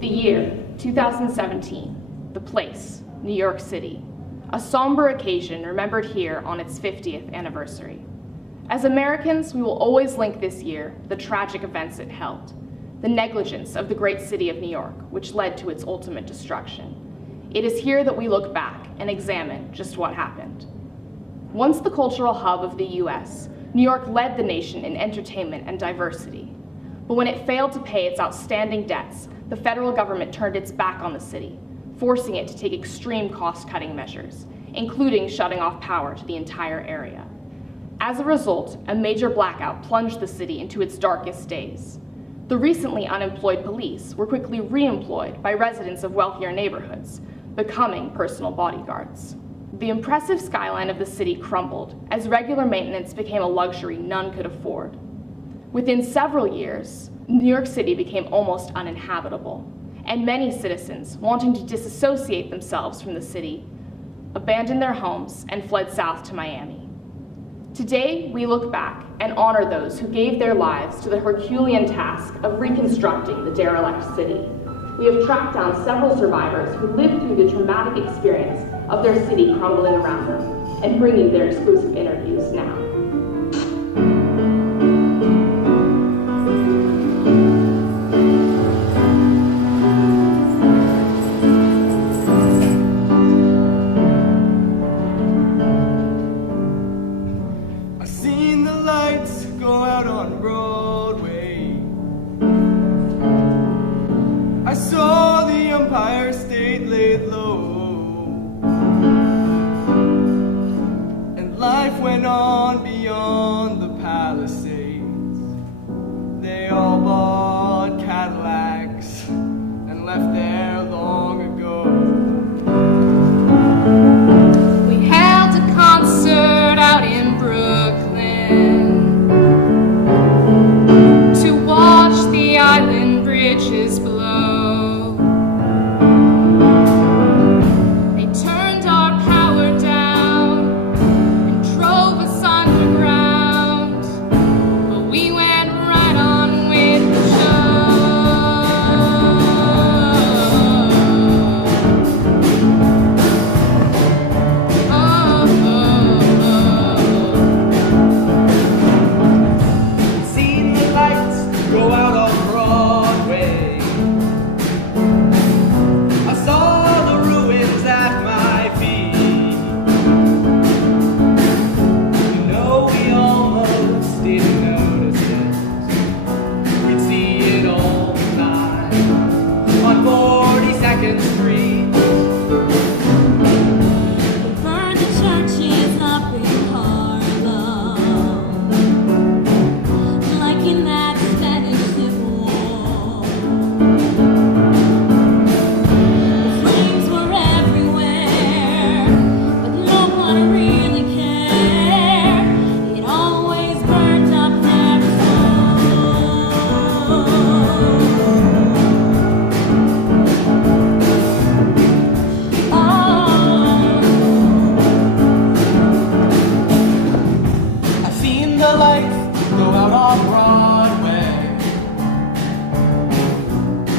The year, 2017. The place, New York City. A somber occasion remembered here on its 50th anniversary. As Americans, we will always link this year the tragic events it held, the negligence of the great city of New York, which led to its ultimate destruction. It is here that we look back and examine just what happened. Once the cultural hub of the US, New York led the nation in entertainment and diversity. But when it failed to pay its outstanding debts, the federal government turned its back on the city, forcing it to take extreme cost-cutting measures, including shutting off power to the entire area. As a result, a major blackout plunged the city into its darkest days. The recently unemployed police were quickly re-employed by residents of wealthier neighborhoods, becoming personal bodyguards. The impressive skyline of the city crumbled as regular maintenance became a luxury none could afford. Within several years, New York City became almost uninhabitable, and many citizens, wanting to disassociate themselves from the city, abandoned their homes and fled south to Miami. Today, we look back and honor those who gave their lives to the Herculean task of reconstructing the derelict city. We have tracked down several survivors who lived through the traumatic experience of their city crumbling around them and bringing their exclusive interviews now. I saw the Empire State laid low, and life went on beyond the Palisades. They all bought Cadillacs and left there long ago. We held a concert out in Brooklyn to watch the island bridges below.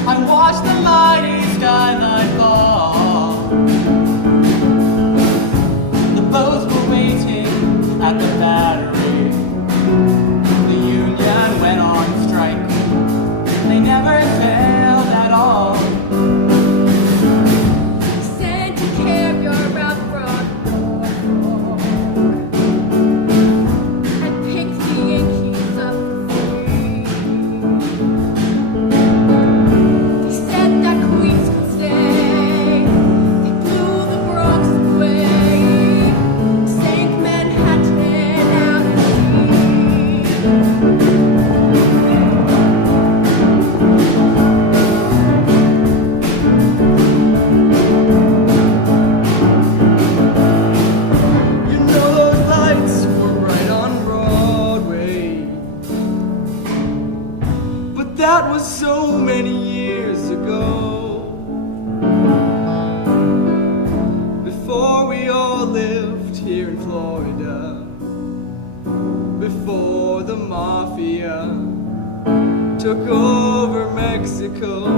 I watched the mighty skyline fall. The boats were waiting at the battery. The union went on strike. They never failed at all. Said to carry around Broadway and pick the Yankees up the free. They said that Queens could stay. They blew the Bronx away. Sank Manhattan out at sea. You know those lights were right on Broadway, but that was so many years ago. Before we all lived here in Florida, before the mafia took over Mexico.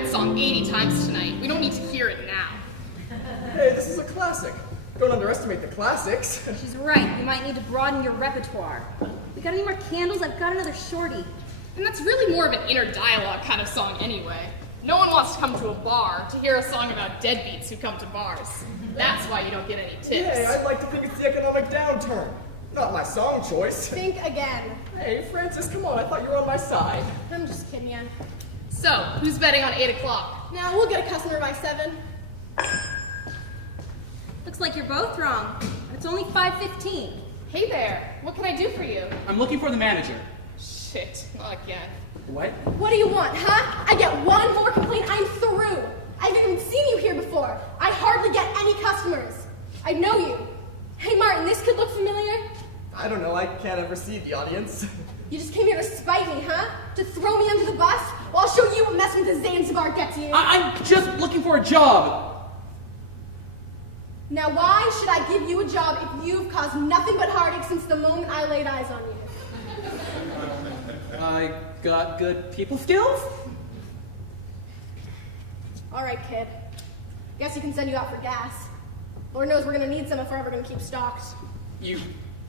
that song 80 times tonight. We don't need to hear it now. Hey, this is a classic. Don't underestimate the classics. She's right. You might need to broaden your repertoire. We got any more candles? I've got another shorty. And that's really more of an inner dialogue kind of song anyway. No one wants to come to a bar to hear a song about deadbeats who come to bars. That's why you don't get any tips. Hey, I'd like to think it's the economic downturn. Not my song choice. Think again. Hey, Francis, come on. I thought you were on my side. I'm just kidding, Ann. So, who's betting on 8 o'clock? Now we'll get a customer by 7. Looks like you're both wrong. It's only 5:15. Hey there, what can I do for you? I'm looking for the manager. Shit, not again. What? What do you want, huh? I get one more complaint, I'm through. I haven't even seen you here before. I hardly get any customers. I know you. Hey, Martin, this could look familiar. I don't know. I can't ever see the audience. You just came here to spite me, huh? To throw me under the bus? Well, I'll show you what messing with the Zanzibar gets you. I'm just looking for a job. Now, why should I give you a job if you've caused nothing but heartache since the moment I laid eyes on you? I got good people skills? All right, kid. Guess you can send you out for gas. Lord knows we're gonna need some if we're ever gonna keep stocked. You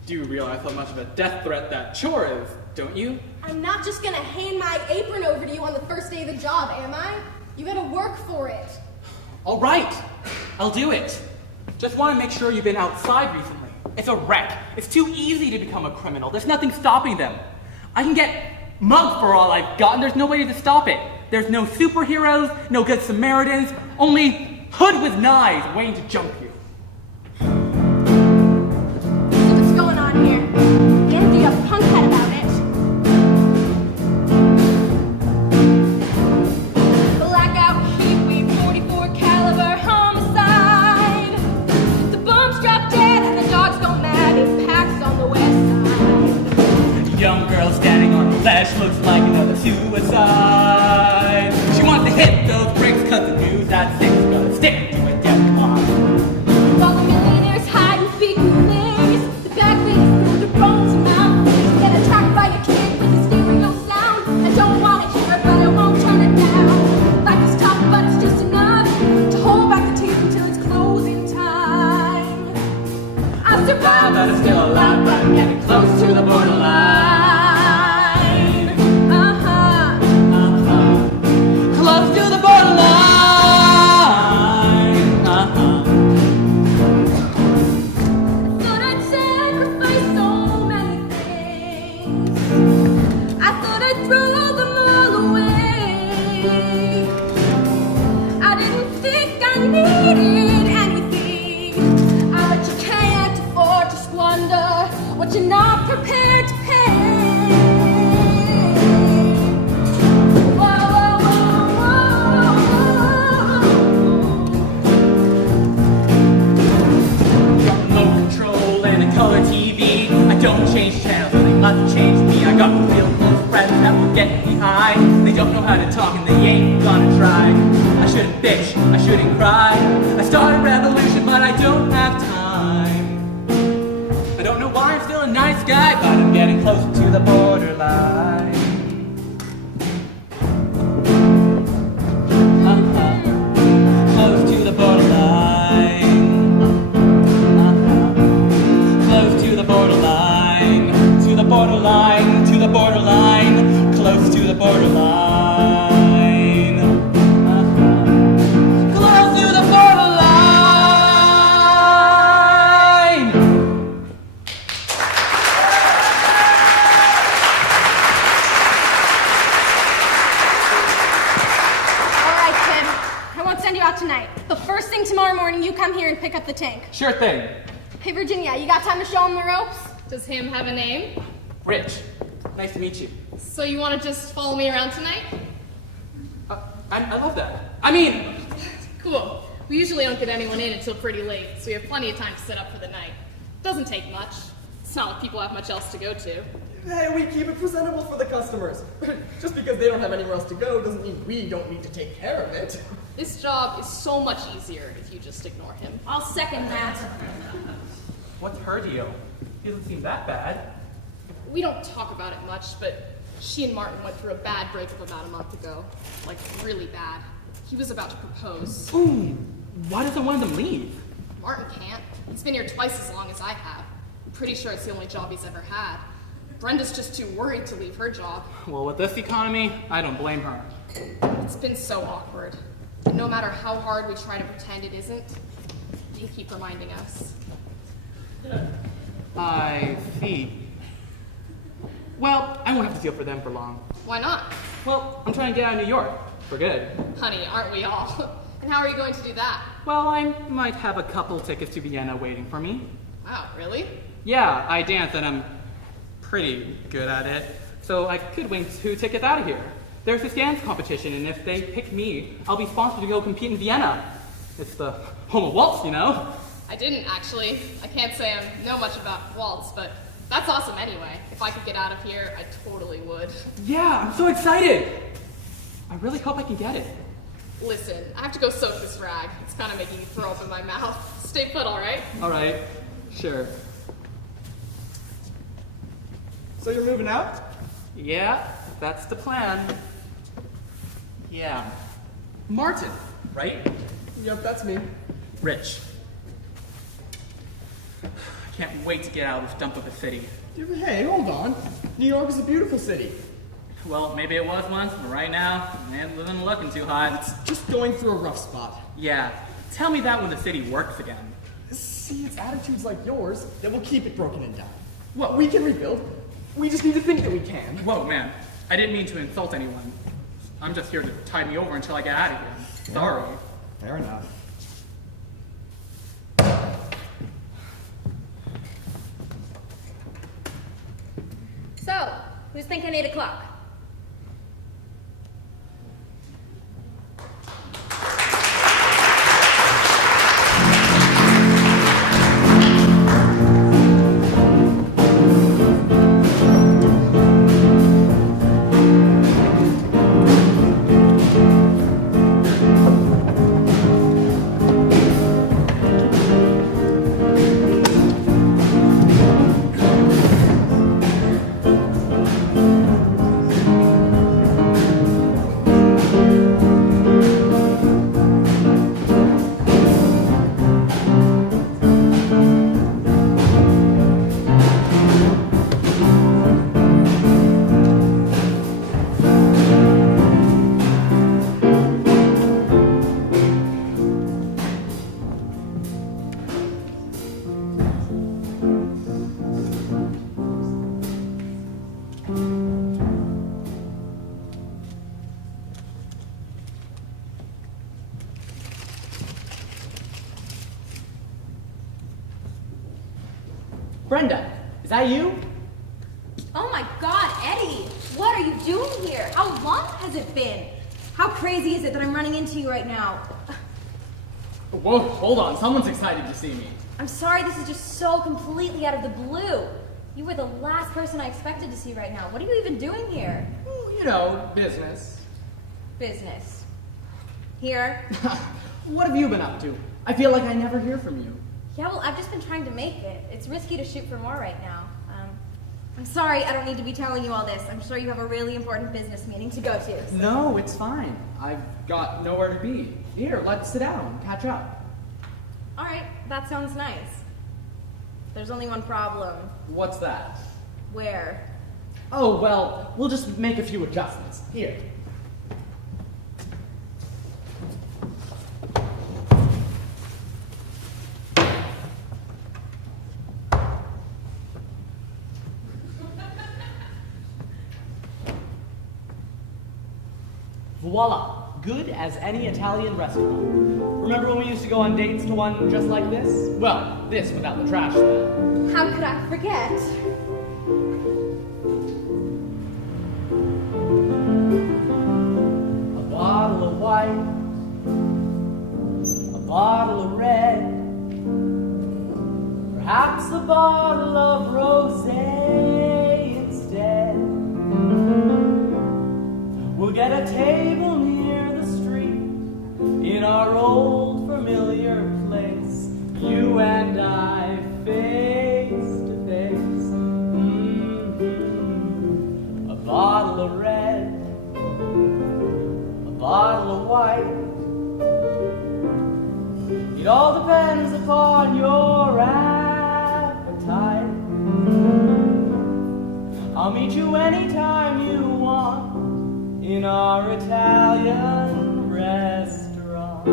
do realize how much of a death threat that chore is, don't you? I'm not just gonna hand my apron over to you on the first day of the job, am I? You gotta work for it. All right, I'll do it. Just want to make sure you've been outside recently. It's a wreck. It's too easy to become a criminal. There's nothing stopping them. I can get mugged for all I've got, and there's no way to stop it. There's no superheroes, no good Samaritans, only hood with knives waiting to jump you. So what's going on here? The empty a punk head about it. Blackout heat wave 44 caliber homicide. The bombs drop dead and the dogs go mad. It packs on the west side. Young girl standing on the ledge looks like another suicide. She wants to hit those bricks cause the news that six gonna stick to a death clock. While the millionaires hide and speak new things, the back things through the bones and mouth. Get attacked by a kid with a stereo sound. I don't want to hear it, but I won't turn it down. Life is tough, but it's just enough to hold back the tears until it's closing time. I've survived, But I'm still alive, but I'm getting close to the borderline. Close to the borderline. Thought I'd sacrifice so many things. I thought I'd throw them all away. I didn't think I needed anything. But you can't afford to squander what you're not prepared to pay. Whoa, whoa, whoa, whoa. Low control and a color TV. I don't change channels, so they must change me. I got real close friends that will get me high. They don't know how to talk and they ain't gonna try. I shouldn't bitch, I shouldn't cry. I started a revolution, but I don't have time. I don't know why I'm still a nice guy, but I'm getting close to the borderline. Close to the borderline. Close to the borderline. To the borderline. To the borderline. Close to the borderline. Close to the borderline. All right, kid. I won't send you out tonight. The first thing tomorrow morning, you come here and pick up the tank. Sure thing. Hey, Virginia, you got time to show him the ropes? Does him have a name? Rich, nice to meet you. So you want to just follow me around tonight? I love that. I mean, Cool. We usually don't get anyone in until pretty late, so we have plenty of time to set up for the night. Doesn't take much. It's not like people have much else to go to. Hey, we keep it presentable for the customers. Just because they don't have anywhere else to go doesn't mean we don't need to take care of it. This job is so much easier if you just ignore him. I'll second that. what's her deal? He doesn't seem that bad. We don't talk about it much, but she and Martin went through a bad breakup about a month ago. Like, really bad. He was about to propose. Ooh, why doesn't one of them leave? Martin can't. He's been here twice as long as I have. I'm pretty sure it's the only job he's ever had. Brenda's just too worried to leave her job. Well, with this economy, I don't blame her. It's been so awkward. And no matter how hard we try to pretend it isn't, they keep reminding us. I see. Well, I won't have to deal for them for long. Why not? Well, I'm trying to get out of New York. For good. Honey, aren't we all? And how are you going to do that? Well, I might have a couple tickets to Vienna waiting for me. Wow, really? Yeah, I dance and I'm pretty good at it. So I could win 2 tickets out of here. There's this dance competition, and if they pick me, I'll be sponsored to go compete in Vienna. It's the home of waltz, you know? I didn't, actually. I can't say I know much about waltz, but that's awesome anyway. If I could get out of here, I totally would. Yeah, I'm so excited! I really hope I can get it. Listen, I have to go soak this rag. It's kind of making me throw up in my mouth. Stay put, all right? All right, sure. So you're moving out? Yeah, that's the plan. Yeah. Martin, right? Yep, that's me. Rich. I can't wait to get out of this dump of a city. Hey, hold on. New York is a beautiful city. Well, maybe it was once, but right now, man, living looking too hot. It's just going through a rough spot. Yeah, tell me that when the city works again. See, it's attitudes like yours that will keep it broken and down. What? We can rebuild. We just need to think that we can. Whoa, man, I didn't mean to insult anyone. I'm just here to tide me over until I get out of here. Sorry. Fair enough. So, who's thinking 8 o'clock? Brenda, is that you? Oh my god, Eddie! What are you doing here? How long has it been? How crazy is it that I'm running into you right now? Whoa, hold on, someone's excited to see me. I'm sorry, this is just so completely out of the blue. You were the last person I expected to see right now. What are you even doing here? You know, business. Business. Here? What have you been up to? I feel like I never hear from you. Yeah, well, I've just been trying to make it. It's risky to shoot for more right now. I'm sorry, I don't need to be telling you all this. I'm sure you have a really important business meeting to go to. So. No, it's fine. I've got nowhere to be. Here, let's sit down, catch up. All right, that sounds nice. There's only one problem. What's that? Where? Oh, well, we'll just make a few adjustments. Here. Voila! Good as any Italian restaurant. Remember when we used to go on dates to one just like this? Well, this without the trash smell. How could I forget? A bottle of white, a bottle of red, perhaps a bottle of rosé instead. We'll get a table near the street in our old familiar place, you and I face to face. A bottle of red, a bottle of white, It all depends upon your appetite. I'll meet you anytime you want in our Italian restaurant.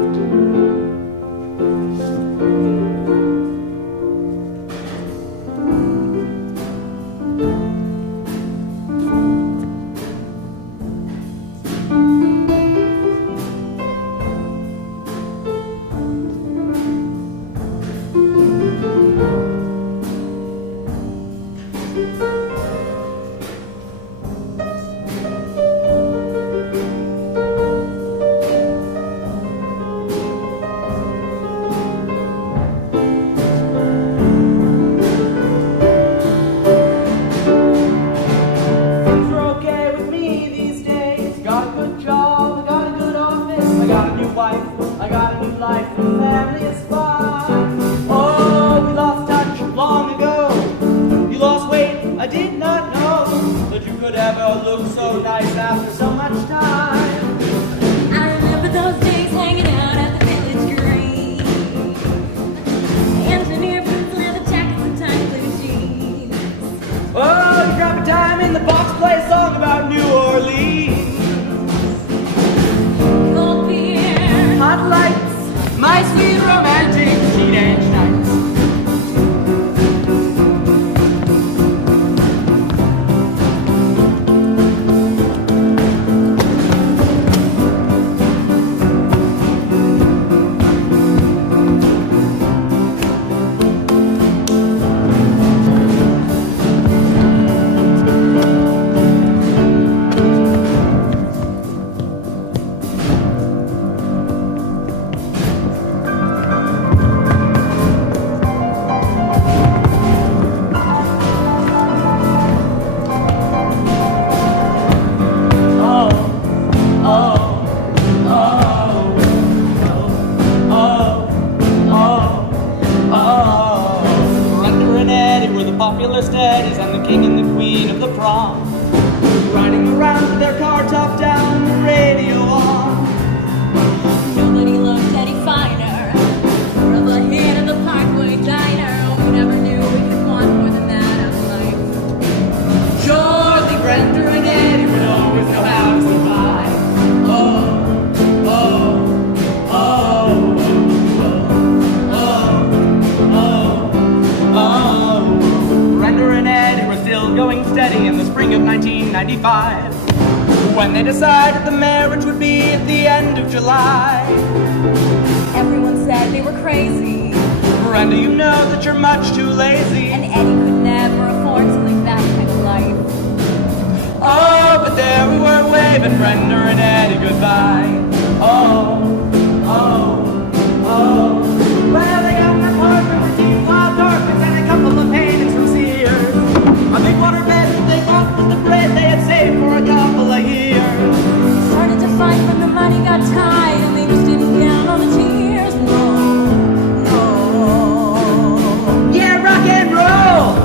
I got a new life, and family is fine. Oh, we lost touch long ago. You lost weight, I did not know that you could ever look so nice after so much time. I remember those days hanging out at the Village Green. Engineer boots, leather jackets, and tiny blue jeans. Oh, you grab a dime in the box, play a song about New Orleans. Cold beer, Hot lights, my sweet romantic teenage nights. Popular steadies and the king and the queen of the prom, riding around with their car top down and the radio on. nobody looked any finer. From the head of the Parkway Diner, we never knew we could want more than that out of life. Surely Brenda and Eddie would always know how to survive. Oh, oh, oh, oh, oh, oh, oh. Brenda and Eddie were still going steady in the spring of 1995, when they decided the marriage would be at the end of July. Everyone said they were crazy, Brenda, you know that you're much too lazy. and Eddie could never afford to live that kind of life. Oh, but there we were waving Brenda and Eddie goodbye. Oh, oh, oh. Well, they got an apartment with deep wild carpets and a couple of paintings from Sears. A big water bed that they bought with the bread they had saved for a couple of years. Started to fight when the money got tight, and they just didn't count on the tears. No, no. Yeah, rock and roll!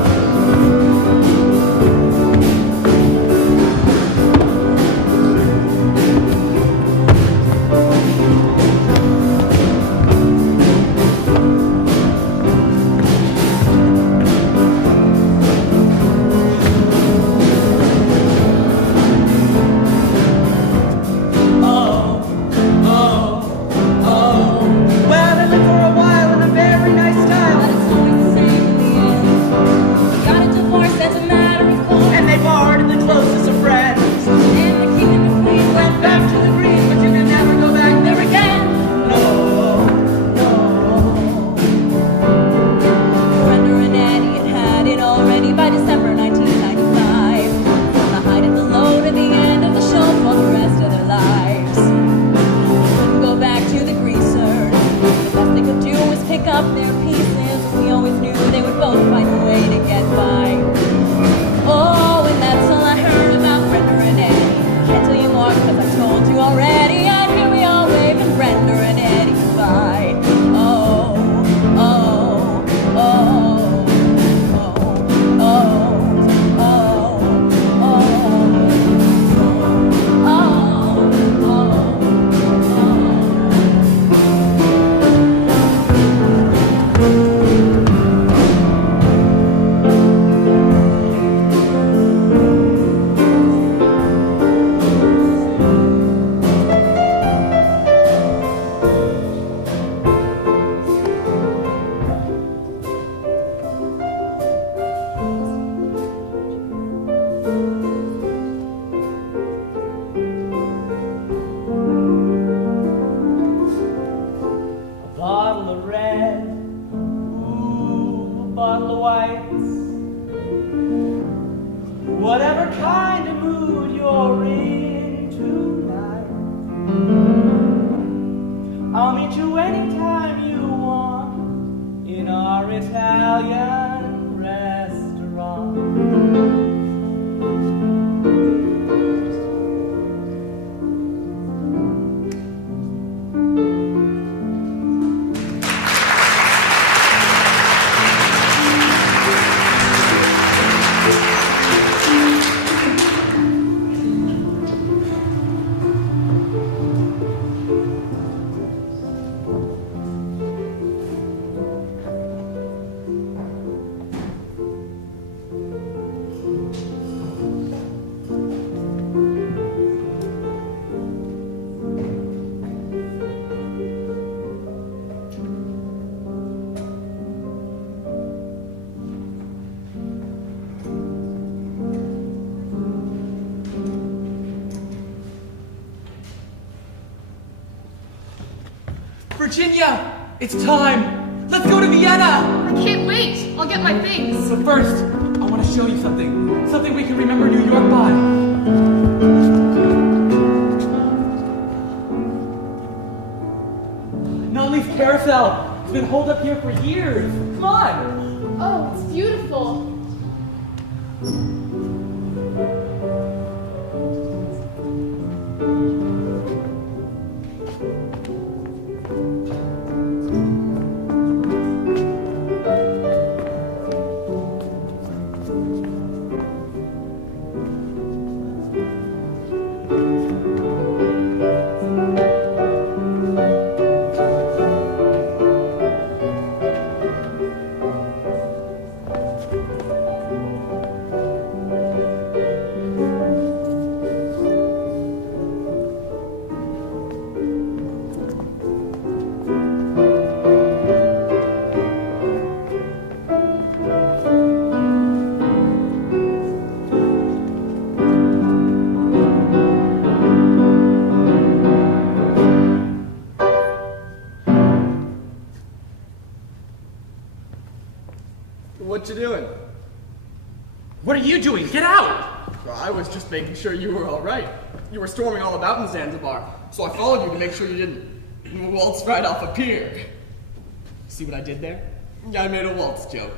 I'll meet you anytime you want in our Italian restaurant. Virginia, it's time. Let's go to Vienna. I can't wait. I'll get my things. But first, I want to show you something. Something we can remember New York by. Nunley's carousel. It's been holed up here for years. Come on. Oh, it's beautiful. What you doing? What are you doing? Get out! Well, I was just making sure you were all right. You were storming all about in Zanzibar, so I followed you to make sure you didn't waltz right off a pier. See what I did there? I made a waltz joke.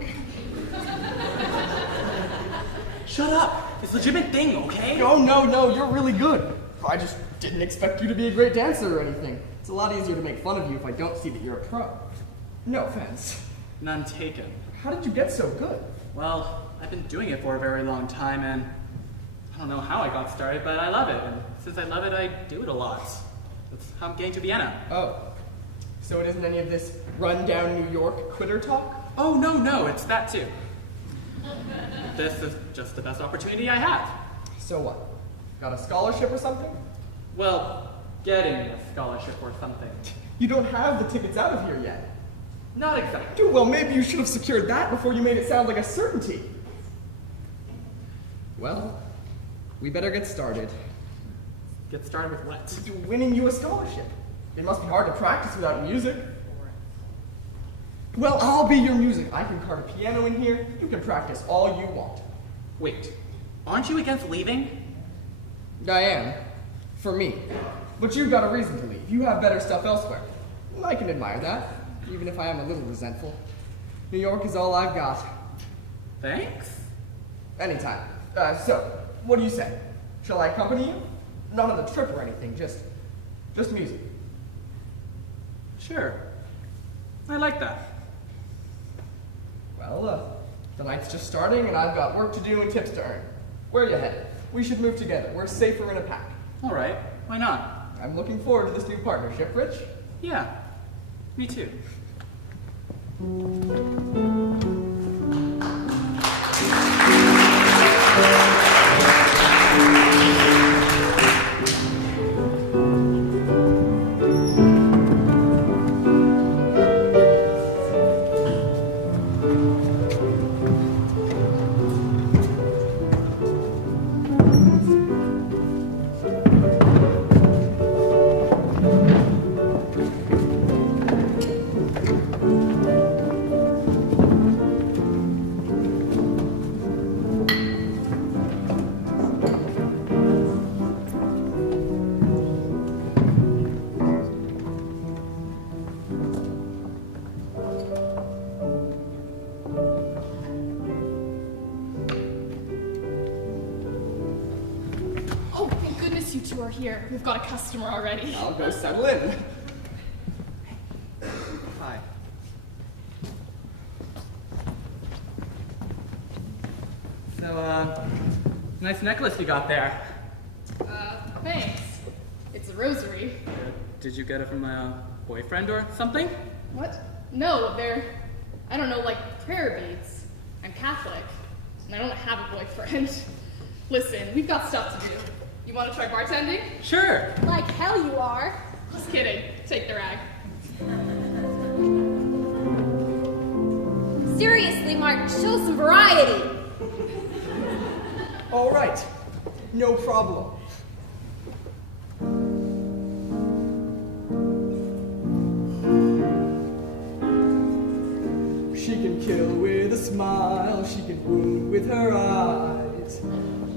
Shut up. It's a legitimate thing, okay? No, you're really good. I just didn't expect you to be a great dancer or anything. It's a lot easier to make fun of you if I don't see that you're a pro. No offense. None taken. How did you get so good? Well, I've been doing it for a very long time, and I don't know how I got started, but I love it. And since I love it, I do it a lot. That's how I'm getting to Vienna. Oh, so it isn't any of this run-down New York quitter talk? Oh, no, it's that too. This is just the best opportunity I have. So what? Got a scholarship or something? Well, getting a scholarship or something. You don't have the tickets out of here yet. Not exactly. Dude, well, maybe you should have secured that before you made it sound like a certainty. Well, we better get started. Get started with what? Winning you a scholarship. It must be hard to practice without music. Well, I'll be your music. I can carve a piano in here. You can practice all you want. Wait, aren't you against leaving? I am. For me. But you've got a reason to leave. You have better stuff elsewhere. I can admire that, even if I am a little resentful. New York is all I've got. Thanks. Anytime. So, what do you say? Shall I accompany you? Not on the trip or anything, just music. Sure. I like that. Well, the night's just starting and I've got work to do and tips to earn. Where are you headed? We should move together. We're safer in a pack. All right, why not? I'm looking forward to this new partnership, Rich. Yeah, me too. two are here. We've got a customer already. I'll go settle in. Hi. So, nice necklace you got there. Thanks. It's a rosary. Did you get it from a boyfriend or something? What? No, they're, I don't know, like prayer beads. I'm Catholic, and I don't have a boyfriend. Listen, we've got stuff to do. You want to try bartending? Sure. Like hell you are. Just kidding. Take the rag. Seriously, Mark, show some variety. All right, no problem. She can kill with a smile, she can wound with her eyes.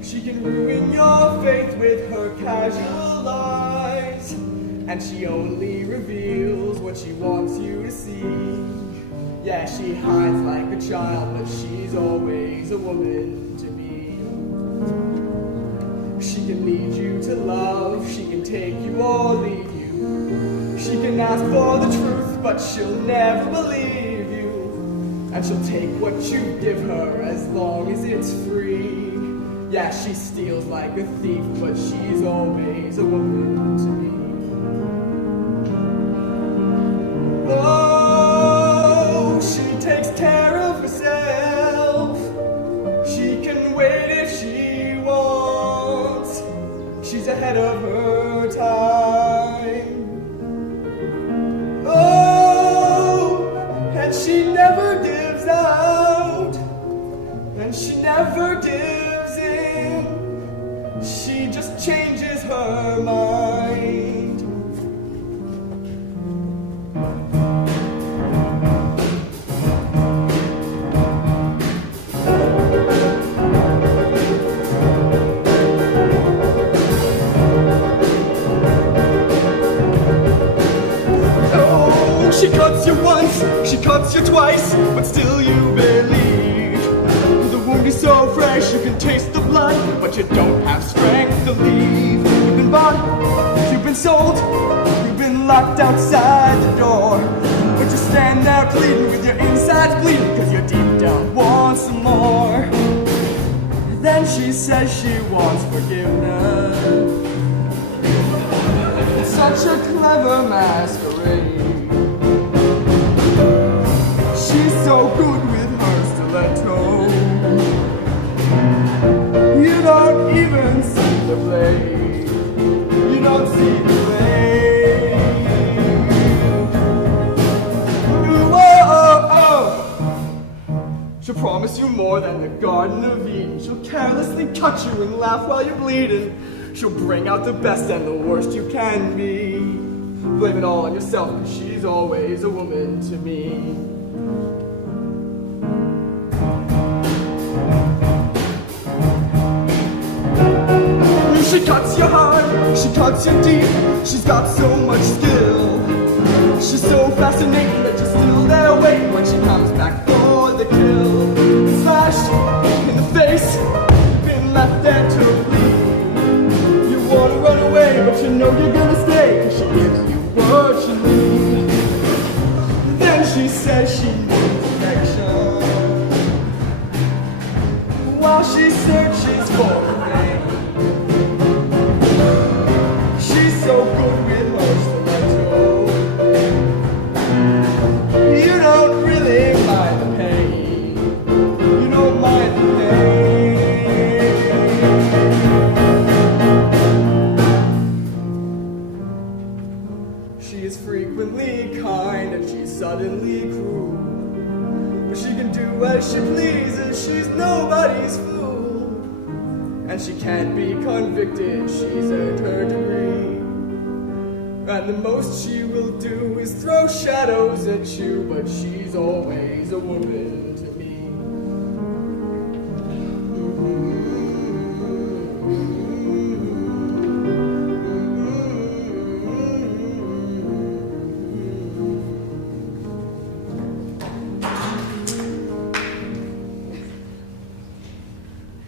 She can ruin your faith with her casual lies. And she only reveals what she wants you to see. Yeah, she hides like a child, but she's always a woman to me. She can lead you to love, she can take you or leave you. She can ask for the truth, but she'll never believe you. And she'll take what you give her as long as it's free. Yeah, she steals like a thief, but she's always a woman to me. Oh, she takes care of herself. She can wait if she wants. She's ahead of her time. Oh, and she never gives out. And she never gives in. She just changes her mind. She cuts you once, she cuts you twice, but still you believe. The wound is so fresh, you can taste the blood, but you don't have strength to leave. You've been bought, you've been sold, you've been locked outside the door. But you stand there pleading with your insides bleeding, cause you deep down want some more. Then she says she wants forgiveness. It's such a clever masquerade. She's so good with her stiletto. You don't even see the blade. You don't see the blade. Ooh, oh, oh, oh. She'll promise you more than the Garden of Eden. She'll carelessly cut you and laugh while you're bleeding. She'll bring out the best and the worst you can be. Blame it all on yourself, cause she's always a woman to me. She cuts you hard, she cuts you deep. She's got so much skill. She's so fascinating that you're still there waiting when she comes back for the kill. Slash in the face, been left there to bleed. You wanna run away, but you know you're gonna stay, cause she gives you what you need. Then she says she needs affection while she searches for a name. So good with her stiletto. You don't really mind the pain. You don't mind the pain. She is frequently kind and she's suddenly cruel. But she can do as she pleases, she's nobody's fool. And she can't be convicted, she's earned her degree. And the most she will do is throw shadows at you, but she's always a woman to me.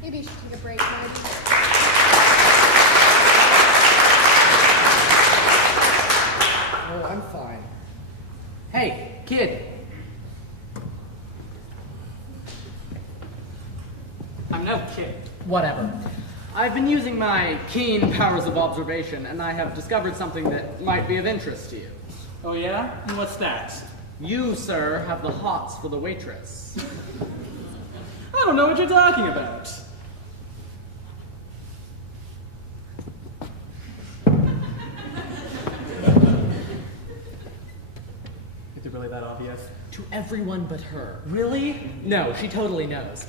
Maybe you should take a break, Mike. Hey, kid. I'm no kid. Whatever. I've been using my keen powers of observation, and I have discovered something that might be of interest to you. Oh yeah? And what's that? You, sir, have the hots for the waitress. I don't know what you're talking about. Is it really that obvious? To everyone but her. Really? No, she totally knows.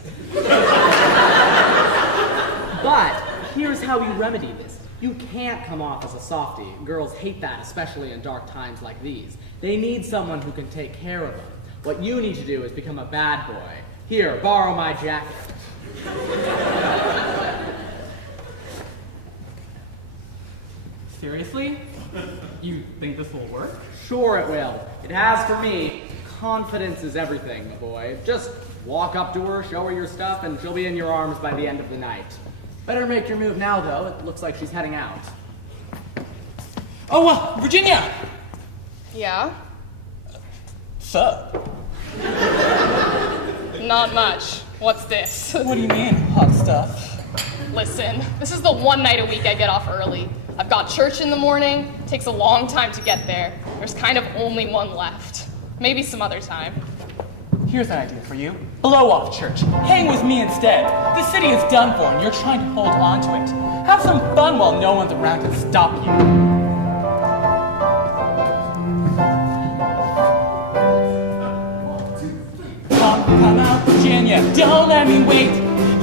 But here's how you remedy this. You can't come off as a softie. Girls hate that, especially in dark times like these. They need someone who can take care of them. What you need to do is become a bad boy. Here, borrow my jacket. Seriously? You think this will work? Sure it will. It has for me. Confidence is everything, my boy. Just walk up to her, show her your stuff, and she'll be in your arms by the end of the night. Better make your move now, though. It looks like she's heading out. Oh, Virginia! Yeah? Sup? Not much. What's this? What do you mean, hot stuff? Listen, this is the one night a week I get off early. I've got church in the morning. Takes a long time to get there. There's kind of only one left. Maybe some other time. Here's an idea for you. Blow off church. Hang with me instead. The city is done for and you're trying to hold on to it. Have some fun while no one's around to stop you. Come out, Virginia. Don't let me wait.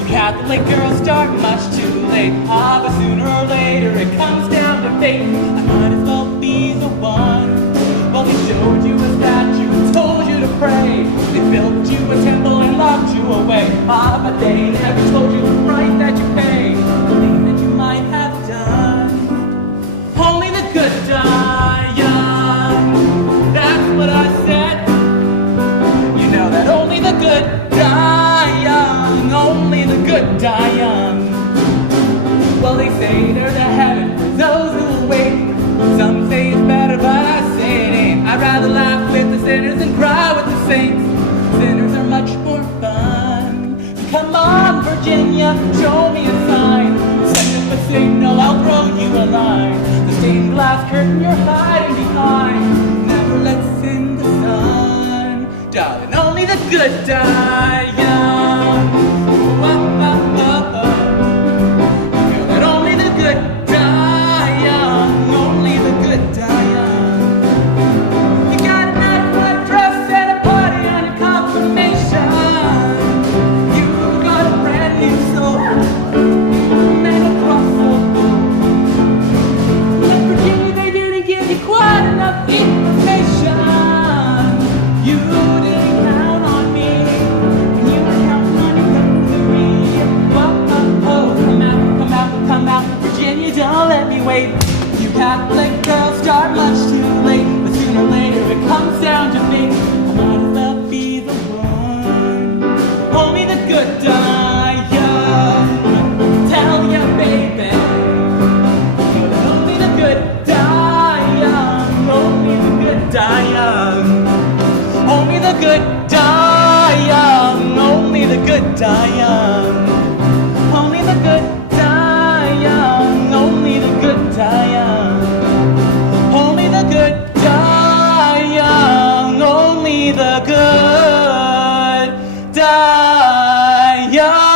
You Catholic girls start much too late. Ah, but sooner or later it comes down to fate. I might as well be the one. Well, they showed you a statue and told you to pray. They built you a temple and locked you away. Ah, but they never told you the price that you pay. The thing that you might have done. Only the good die young. That's what I said. You know that only the good die young. Only the good die young. Well, they say there's a heaven for those who will wait. Some say it's better, but I say it ain't. I'd rather laugh with the sinners than cry with the saints. Sinners are much more fun. Come on, Virginia, show me a sign. Send up a signal, I'll throw you a line. The stained glass curtain you're hiding behind never lets in the sun. Darling, only the good die young. You know that only the good die young. Only the good die young. You got a nice white dress and a party on your confirmation. You got a brand new soul. You made a cross so cool. But Virginia, they didn't give you quite enough information. You didn't count on me when you were counting on your victory. Come out, Virginia, don't let me wait. You Catholic girls start much too late, but sooner or later it comes down to fate. I might as well be the one. Only the good die young. Tell ya, baby. Only the good die young. Only the good die young. Only the good die young. Only the good die young. Only the good die young. Only the good die young. Only the good die young. Only the good die young.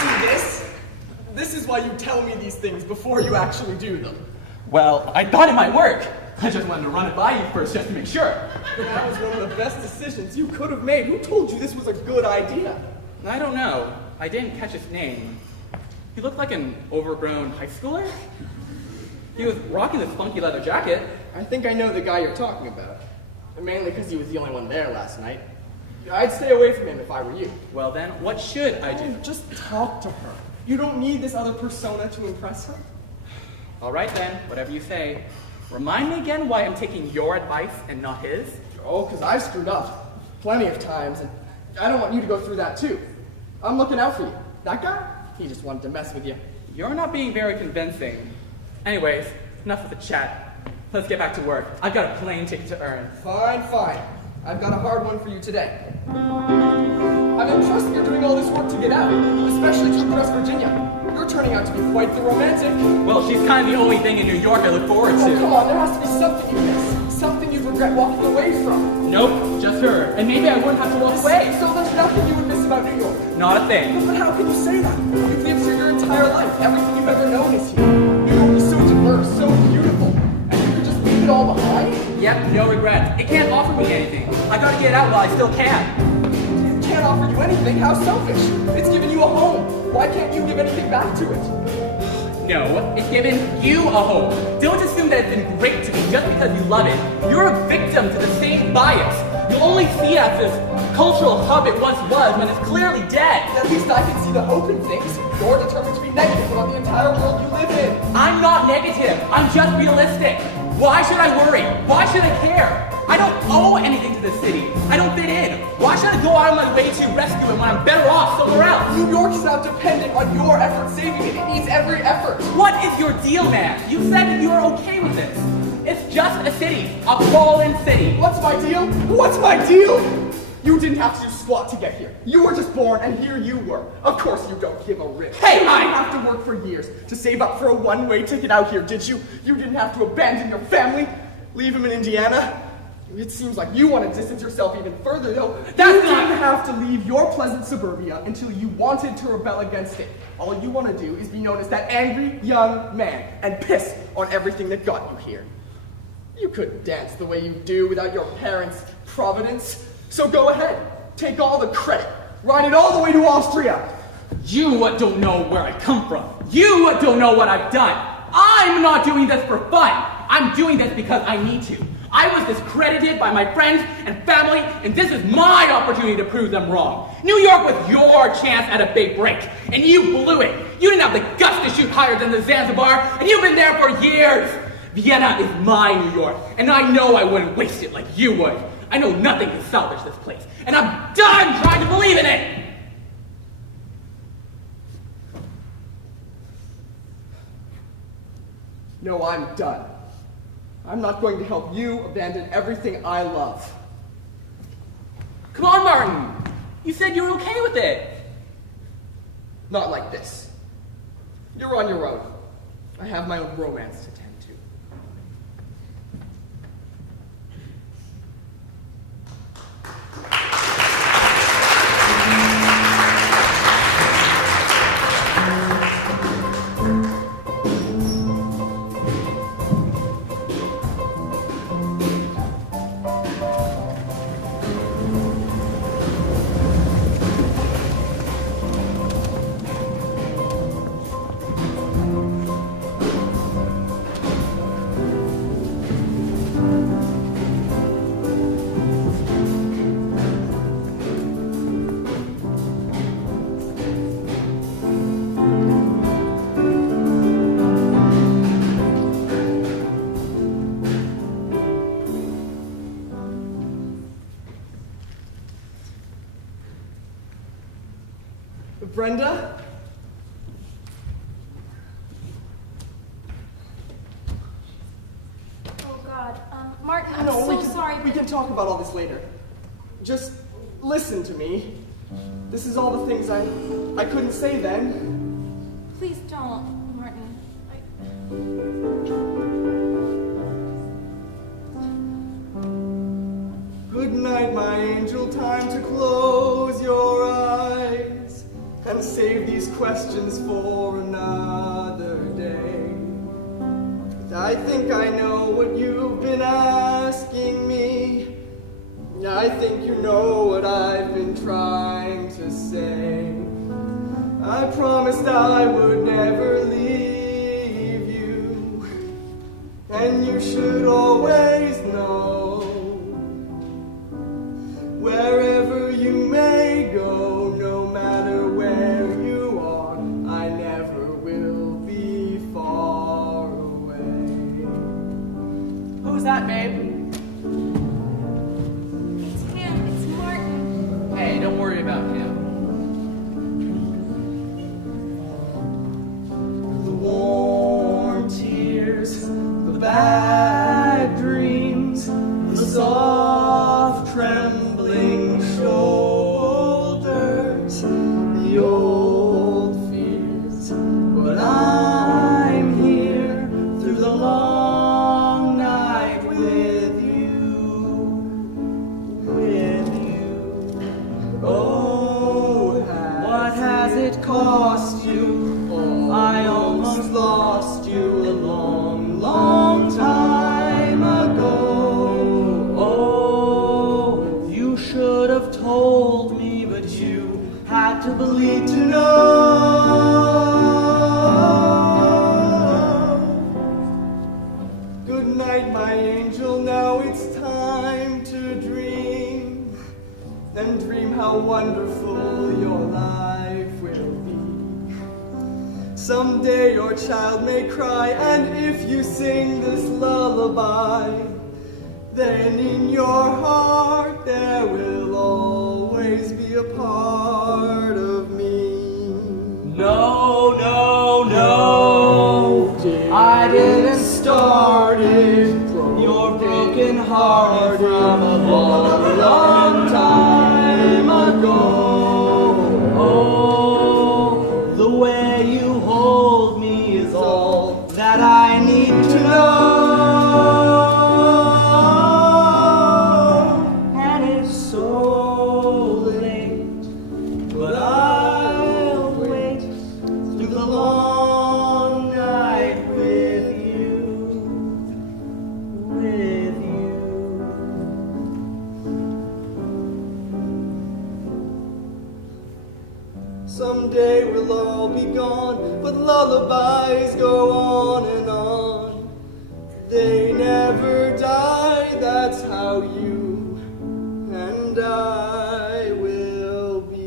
See this? This is why you tell me these things before you actually do them. Well, I thought it might work. I just wanted to run it by you first just to make sure. That was one of the best decisions you could have made. Who told you this was a good idea? I don't know. I didn't catch his name. He looked like an overgrown high schooler. He was rocking this funky leather jacket. I think I know the guy you're talking about. Mainly because he was the only one there last night. I'd stay away from him if I were you. Well then, what should I do? Just talk to her. You don't need this other persona to impress her. All right then, whatever you say. Remind me again why I'm taking your advice and not his. Oh, because I've screwed up. plenty of times, and I don't want you to go through that too. I'm looking out for you. That guy? He just wanted to mess with you. You're not being very convincing. Anyways, enough of the chat. Let's get back to work. I've got a plane ticket to earn. Fine, fine. I've got a hard one for you today. I'm impressed that you're doing all this work to get out, especially to West Virginia. You're turning out to be quite the romantic. Well, she's kind of the only thing in New York I look forward Oh, to. come on, there has to be something you miss. Something you'd regret walking away from. Nope, just her. And maybe I wouldn't have to walk away. So there's nothing you would miss about New York. Not a thing. But how can you say that? You've lived here your entire life. Everything you've ever known is here. New York is so diverse, so beautiful. And you could just leave it all behind? Yep, no regrets. It can't offer me anything. I gotta get out while I still can. It can't offer you anything. How selfish. It's given you a home. Why can't you give anything back to it? No, it's given you a home. Don't assume that it's been great to me just because you love it. You're a victim to the same bias. You only see it as this cultural hub it once was when it's clearly dead. At least I can see the hope in things. You're determined to be negative about the entire world you live in. I'm not negative. I'm just realistic. Why should I worry? Why should I care? I don't owe anything to the city. I don't fit in. Why should I go out of my way to rescue it when I'm better off somewhere else? New York is now dependent on your efforts saving it. It needs every effort. What is your deal, man? You said that you were okay with this. It's just a city, a fallen city. What's my deal? What's my deal? You didn't have to do squat to get here. You were just born, and here you were. Of course you don't give a rip. Hey, you didn't have to work for years to save up for a one-way ticket out here, did you? You didn't have to abandon your family, leave him in Indiana. It seems like you want to distance yourself even further, though. You didn't have to leave your pleasant suburbia until you wanted to rebel against it. All you want to do is be known as that angry young man and piss on everything that got you here. You couldn't dance the way you do without your parents' providence. So go ahead, take all the credit, ride it all the way to Austria. You don't know where I come from. You don't know what I've done. I'm not doing this for fun. I'm doing this because I need to. I was discredited by my friends and family, and this is my opportunity to prove them wrong. New York was your chance at a big break, and you blew it. You didn't have the guts to shoot higher than the Zanzibar, and you've been there for years. Vienna is my New York, and I know I wouldn't waste it like you would. I know nothing can salvage this place, and I'm done trying to believe in it! No, I'm done. I'm not going to help you abandon everything I love. Come on, Martin! You said you were okay with it! Not like this. You're on your own. I have my own romance to tend to. Brenda? Oh God, Martin, I'm No, so sorry. we can talk about all this later. Just listen to me. This is all the things I couldn't say then. Please don't, Martin. Good night, my angel. Time to close your eyes and save these questions for another day. I think I know what you've been asking me. I think you know what I've been trying to say. I promised I would never leave you, and you should always know, wherever you may go, no matter where you are, I never will be far away. Who's that, babe? It's him, it's Martin. about him. The warm tears, the bad dreams, the soft trembling shoulders, the old fears. But I'm here through the long night with you, with you. Oh, what has it cost you? I almost lost you a long, long time ago. Oh, you should have told me, but you had to believe to know. Good night, my angel, now it's time to dream. And dream how wonderful your life will be. Someday your child may cry, and if you sing this lullaby, then in your heart there will always be a part of me. No, no, no. I didn't start it. You're broken hearted from a long, long time ago. Oh, the way you hold me is all that I need to know. And it's so late, but I'll wait through the long night with you, with you. Someday we'll all be gone, but lullabies go on and on. They never die, that's how you and I will be.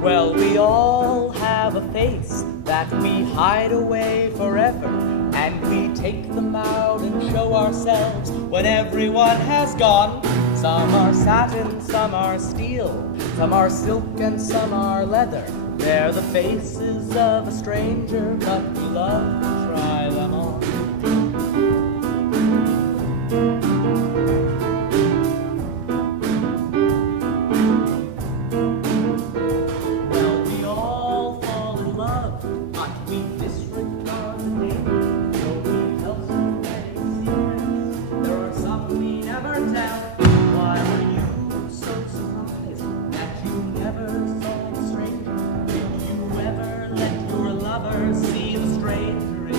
Well, we all have a face that we hide away forever, and we take them out and show ourselves when everyone has gone. Some are satin, some are steel, some are silk, and some are leather. They're the faces of a stranger, but we love to try them on. See the stranger in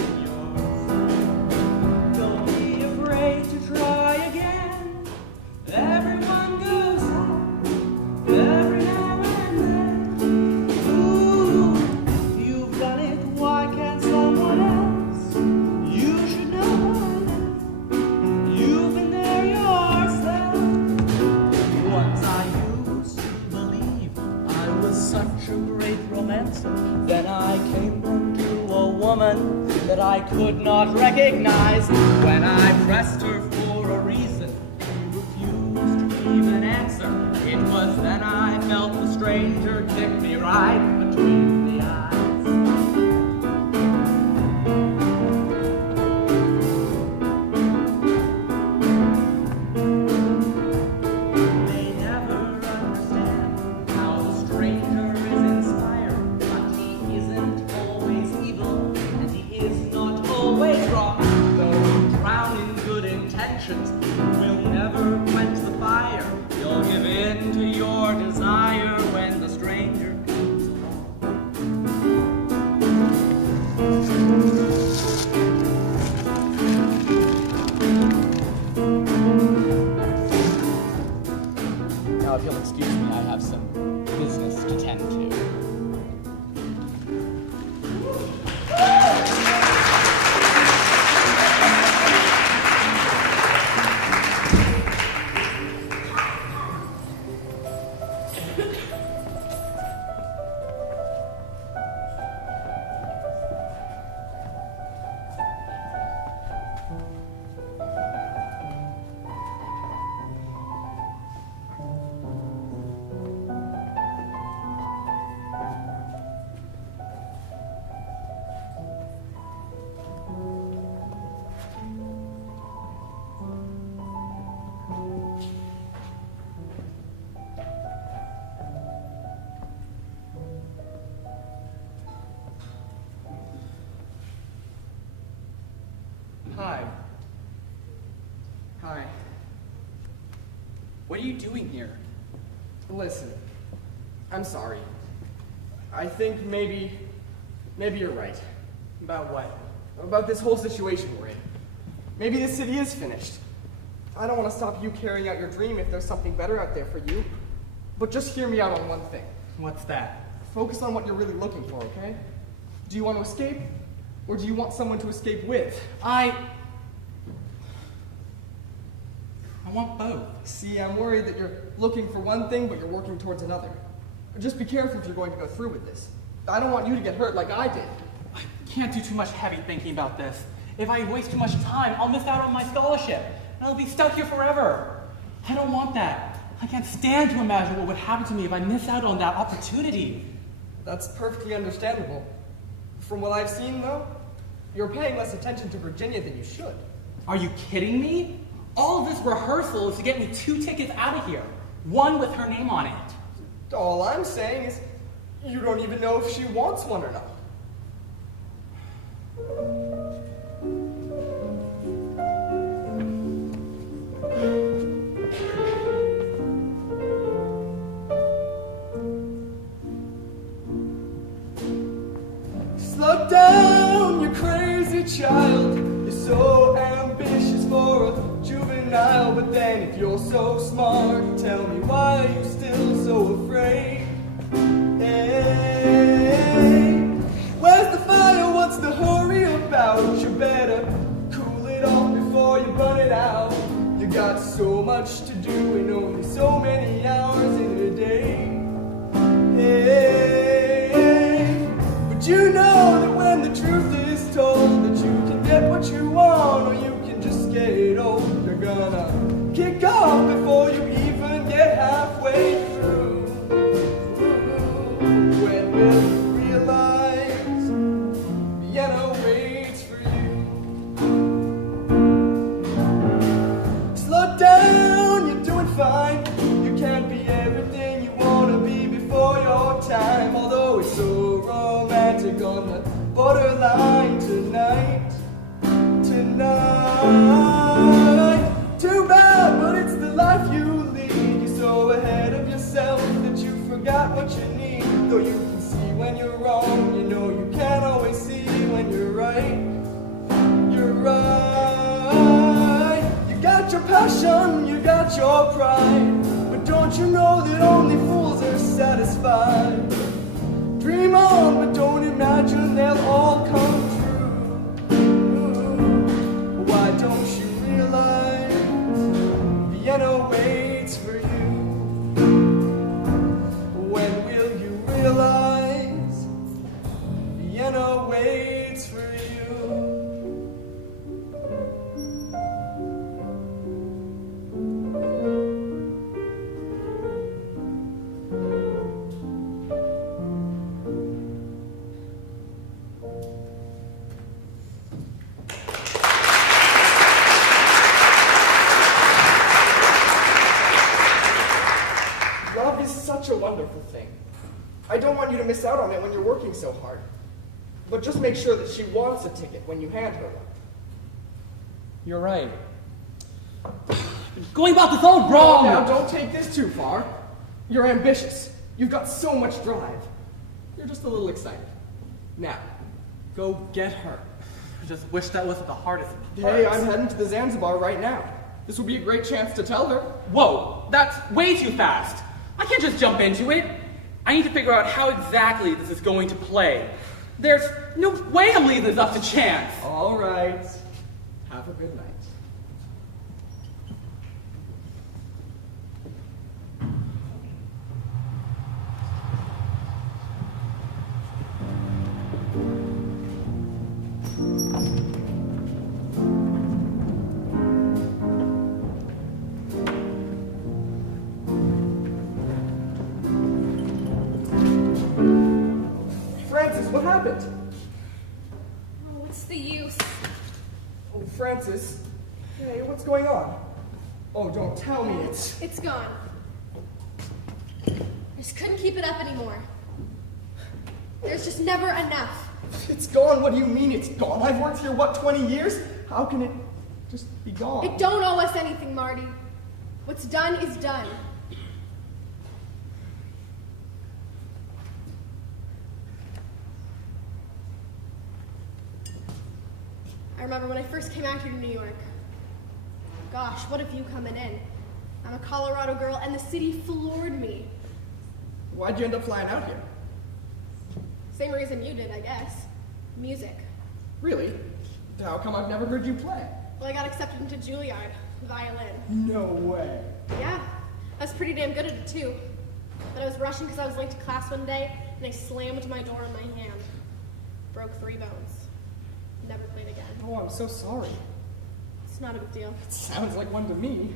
chance. Then I came home to a woman that I could not recognize. When I pressed her for a reason, she refused to even answer. It was then I felt the stranger kick me right between the eyes. They never understand how the stranger is inspired, but he isn't always evil, and he is not always wrong. Though you drown in good intentions, you will never quench the fire. You'll give in to your desire when the stranger comes along. Now, if you'll excuse me, I have some business to tend to. Hi. Hi. What are you doing here? Listen, I'm sorry. I think maybe you're right. About what? About this whole situation we're in. Maybe this city is finished. I don't want to stop you carrying out your dream if there's something better out there for you. But just hear me out on one thing. What's that? Focus on what you're really looking for, okay? Do you want to escape? Or do you want someone to escape with? I want both. See, I'm worried that you're looking for one thing, but you're working towards another. Just be careful if you're going to go through with this. I don't want you to get hurt like I did. I can't do too much heavy thinking about this. If I waste too much time, I'll miss out on my scholarship, and I'll be stuck here forever. I don't want that. I can't stand to imagine what would happen to me if I miss out on that opportunity. That's perfectly understandable. From what I've seen, though, you're paying less attention to Virginia than you should. Are you kidding me? All of this rehearsal is to get me 2 tickets out of here. One with her name on it. All I'm saying is, you don't even know if she wants one or not. Slow down, you crazy child. You're so ambitious for a juvenile, but then if you're so smart, tell me why are you still so afraid? Hey, where's the fire? What's the hurry about? You better cool it off before you burn it out. You got so much to do and only so many hours in a day. Hey, but you know that when the truth is told, that you can get what you want or you can just get old. You're gonna kick off before you even get halfway through. When will you realize Vienna waits for you? Slow down, you're doing fine. You can't be everything you want to be before your time. Although it's so romantic on the borderline tonight. Too bad, but it's the life you lead. You're so ahead of yourself that you forgot what you need. Though you can see when you're wrong, you know you can't always see when you're right. You're right. You got your passion, you got your pride, but don't you know that only fools are satisfied? Dream on, but don't imagine they'll all come true. Why don't you realize Vienna waits for you? When will you realize wonderful thing. I don't want you to miss out on it when you're working so hard. But just make sure that she wants a ticket when you hand her one. You're right. Going about this all wrong! Now, don't take this too far. You're ambitious. You've got so much drive. You're just a little excited. Now, go get her. I just wish that wasn't the hardest part. Hey, I'm heading to the Zanzibar right now. This will be a great chance to tell her. Whoa, that's way too fast. I can't just jump into it. I need to figure out how exactly this is going to play. There's no way I'm leaving this up to chance. All right. Have a good night. Francis, what happened? Oh, what's the use? Oh, Francis. Hey, what's going on? Oh, don't tell me it's... It's gone. I just couldn't keep it up anymore. There's just never enough. It's gone? What do you mean it's gone? I've worked here, what, 20 years? How can it just be gone? It don't owe us anything, Marty. What's done is done. I remember when I first came out here to New York. Gosh, what a view coming in. I'm a Colorado girl, and the city floored me. Why'd you end up flying out here? Same reason you did, I guess. Music. Really? How come I've never heard you play? Well, I got accepted into Juilliard, violin. No way. Yeah, I was pretty damn good at it too. But I was rushing because I was late to class one day, and I slammed my door in my hand. Broke 3 bones. Never played again. Oh, I'm so sorry. It's not a big deal. It sounds like one to me.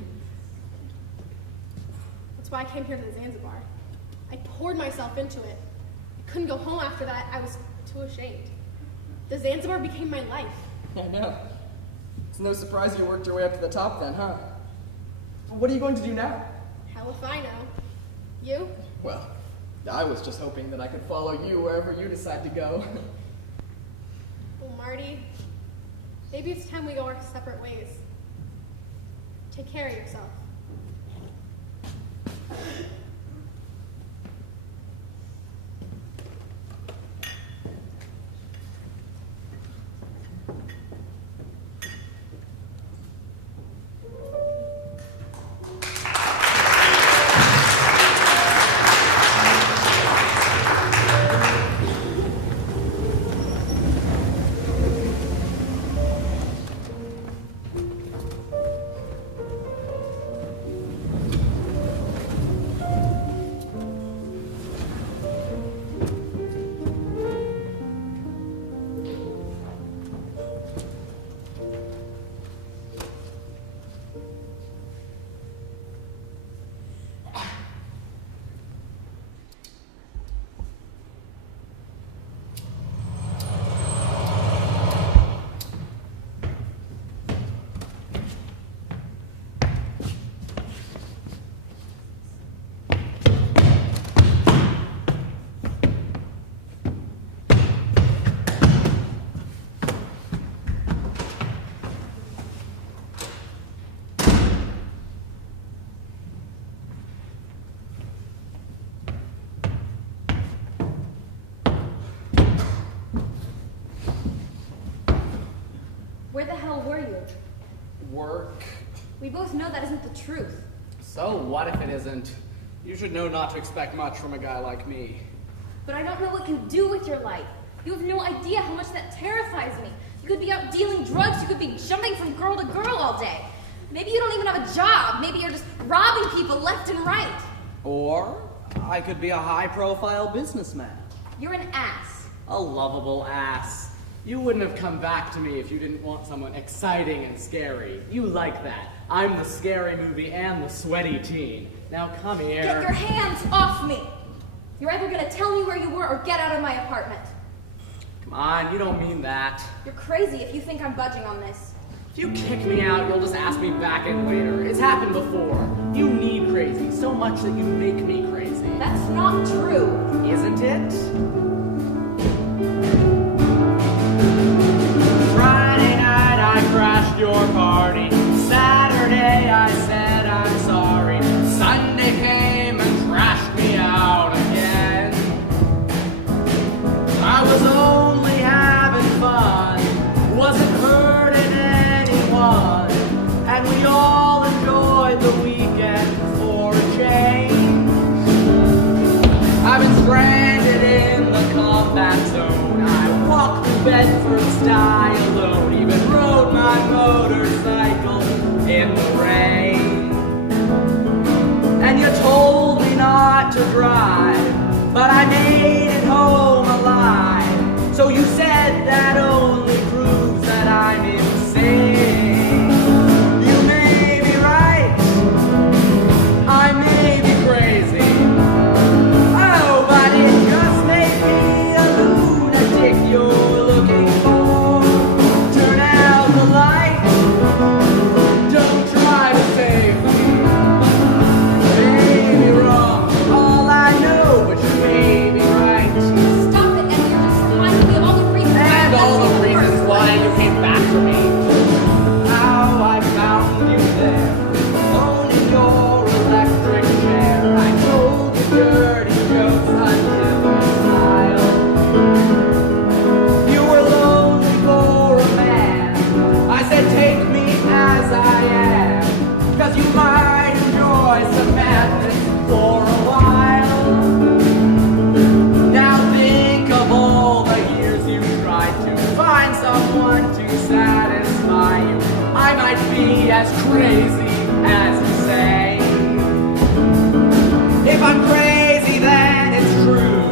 That's why I came here to the Zanzibar. I poured myself into it. I couldn't go home after that. I was too ashamed. The Zanzibar became my life. I know. It's no surprise you worked your way up to the top then, huh? What are you going to do now? Hell if I know. You? Well, I was just hoping that I could follow you wherever you decide to go. Well, Marty, maybe it's time we go our separate ways. Take care of yourself. Where the hell were you? Work. We both know that isn't the truth. So what if it isn't? You should know not to expect much from a guy like me. But I don't know what you do with your life. You have no idea how much that terrifies me. You could be out dealing drugs, you could be jumping from girl to girl all day. Maybe you don't even have a job. Maybe you're just robbing people left and right. Or I could be a high-profile businessman. You're an ass. A lovable ass. You wouldn't have come back to me if you didn't want someone exciting and scary. You like that. I'm the scary movie and the sweaty teen. Now come here. Get your hands off me. You're either gonna tell me where you were or get out of my apartment. Come on, you don't mean that. You're crazy if you think I'm budging on this. If you kick me out, you'll just ask me back in later. It's happened before. You need crazy so much that you make me crazy. That's not true. Isn't it? Friday night I crashed your party. Saturday I said I'm sorry. Sunday came and trashed me out again. I was only having fun, wasn't hurting anyone, and we all enjoyed the weekend for a change. I've been stranded in the combat zone. I walked through Bedford's die alone, even rode my motorcycle in the rain. And you told me not to drive, but I made it home alive. So you said that only proves that I'm insane. You may be right, I may be crazy. Oh, but it just may be a lunatic you're looking for. Turn out the light, don't try to save me. May be wrong, all I know, but you may be right. Stop it, and you're just reminding me of all the reasons And all the reasons why you came back for me. How I found you there, owning your electric chair. I told you dirty jokes until you smiled. You were lonely for a man. I said take me as I am, 'cause you might enjoy some madness for a while. Now think of all the years you tried to find someone to satisfy you. I might be as crazy as you say. If I'm crazy, then it's true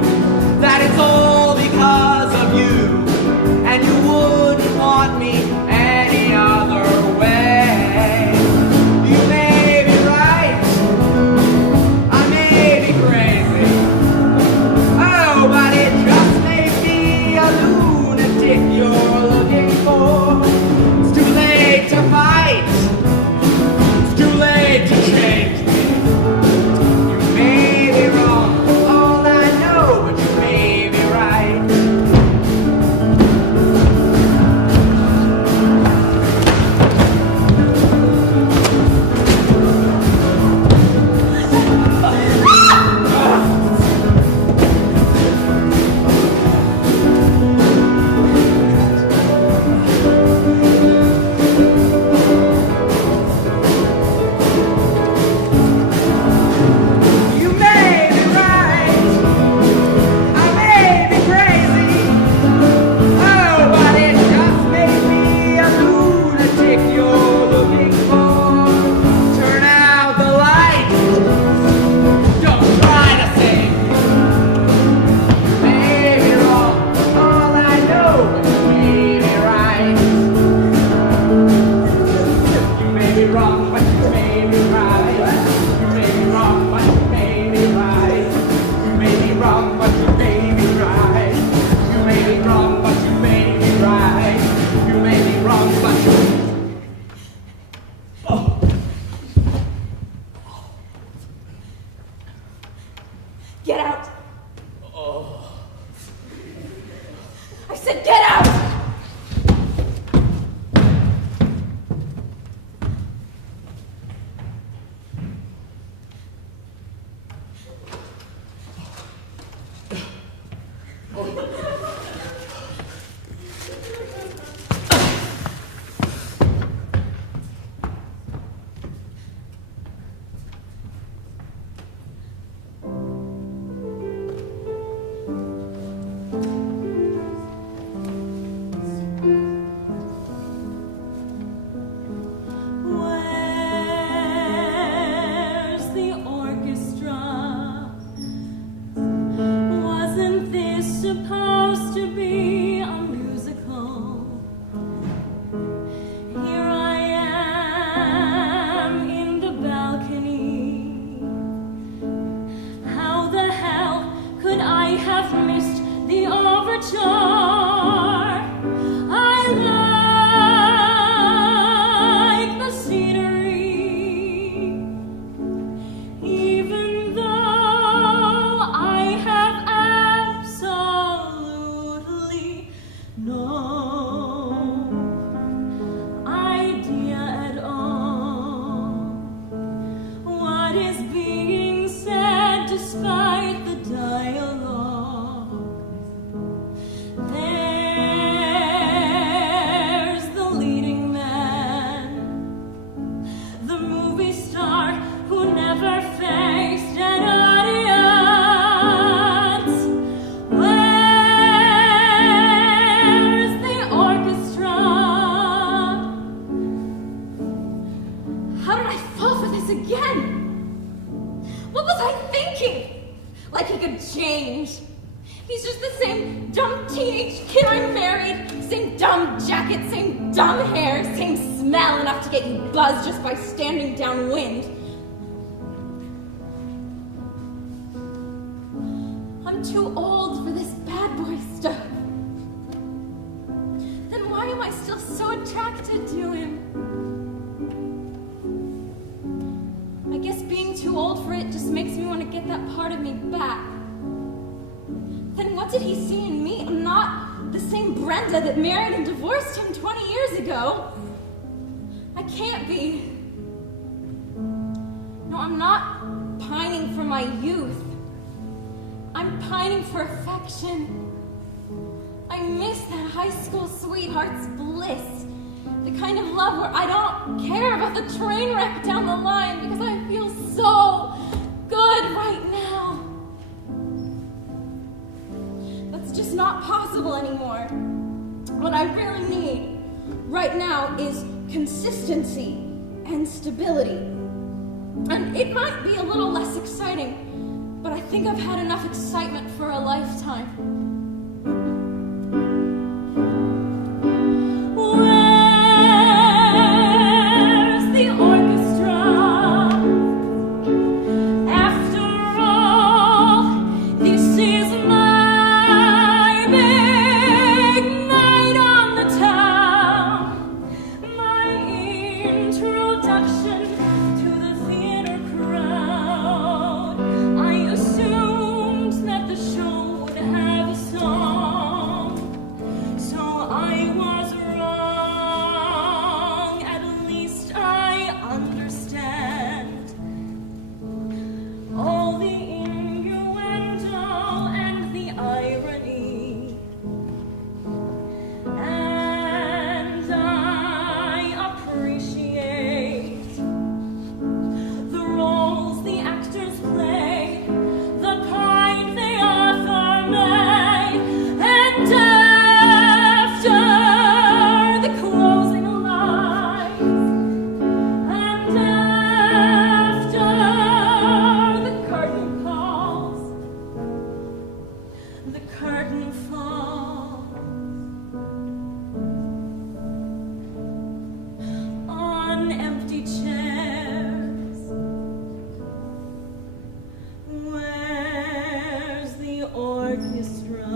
that it's all because of you, and you wouldn't want me any other way. You may be right, I may be crazy. Oh, but it just may be a lunatic you're looking for. It's too late to fight. It's too late to change me. You may be wrong, all I know, but you may be right. You may be right, I may be crazy. Oh, but it just may be a lunatic you're looking for. Turn out the light, don't try to save me. You may be wrong, all I know, but you may be right. You may be wrong, but you may be right. You may be wrong, but you may be right. You may be wrong, but you may be right. You may be wrong, but you may be right. You may be wrong, but you. Get out! I said get out! what is being said despite the dialogue. There's the leading man, the movie star who never faced an audience. Where's the orchestra? How did I fall for this again? What was I thinking? Like he could change. He's just the same dumb teenage kid I married. Same dumb jacket, same dumb hair, same smell enough to get you buzzed just by standing downwind. I'm too old for this bad boy stuff. Then why am I still so attracted to him? I guess being too old for it just makes me want to get that part of me back. Then what did he see in me? I'm not the same Brenda that married and divorced him 20 years ago. I can't be. No, I'm not pining for my youth. I'm pining for affection. I miss that high school sweetheart's bliss. The kind of love where I don't care about the train wreck down the line because I feel so good right now. That's just not possible anymore. What I really need right now is consistency and stability. And it might be a little less exciting, but I think I've had enough excitement for a lifetime. Where's the orchestra? After all, this is my big night on the town. My introduction to the theater crowd. I assumed that the show would have a song, so I was wrong. At least I understand all the innuendo and the irony, and I appreciate the roles the actors play, the kind the author made, and after the closing lines, and after the curtain falls, the curtain falls on empty chairs. Where's the orchestra?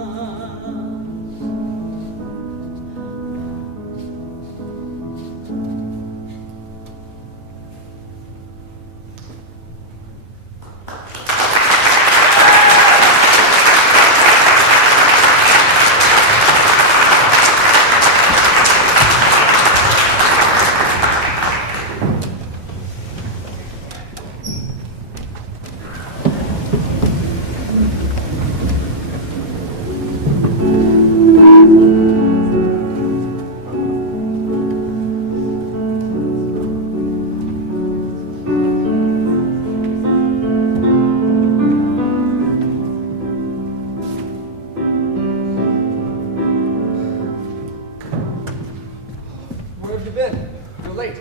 Where have you been? You're late.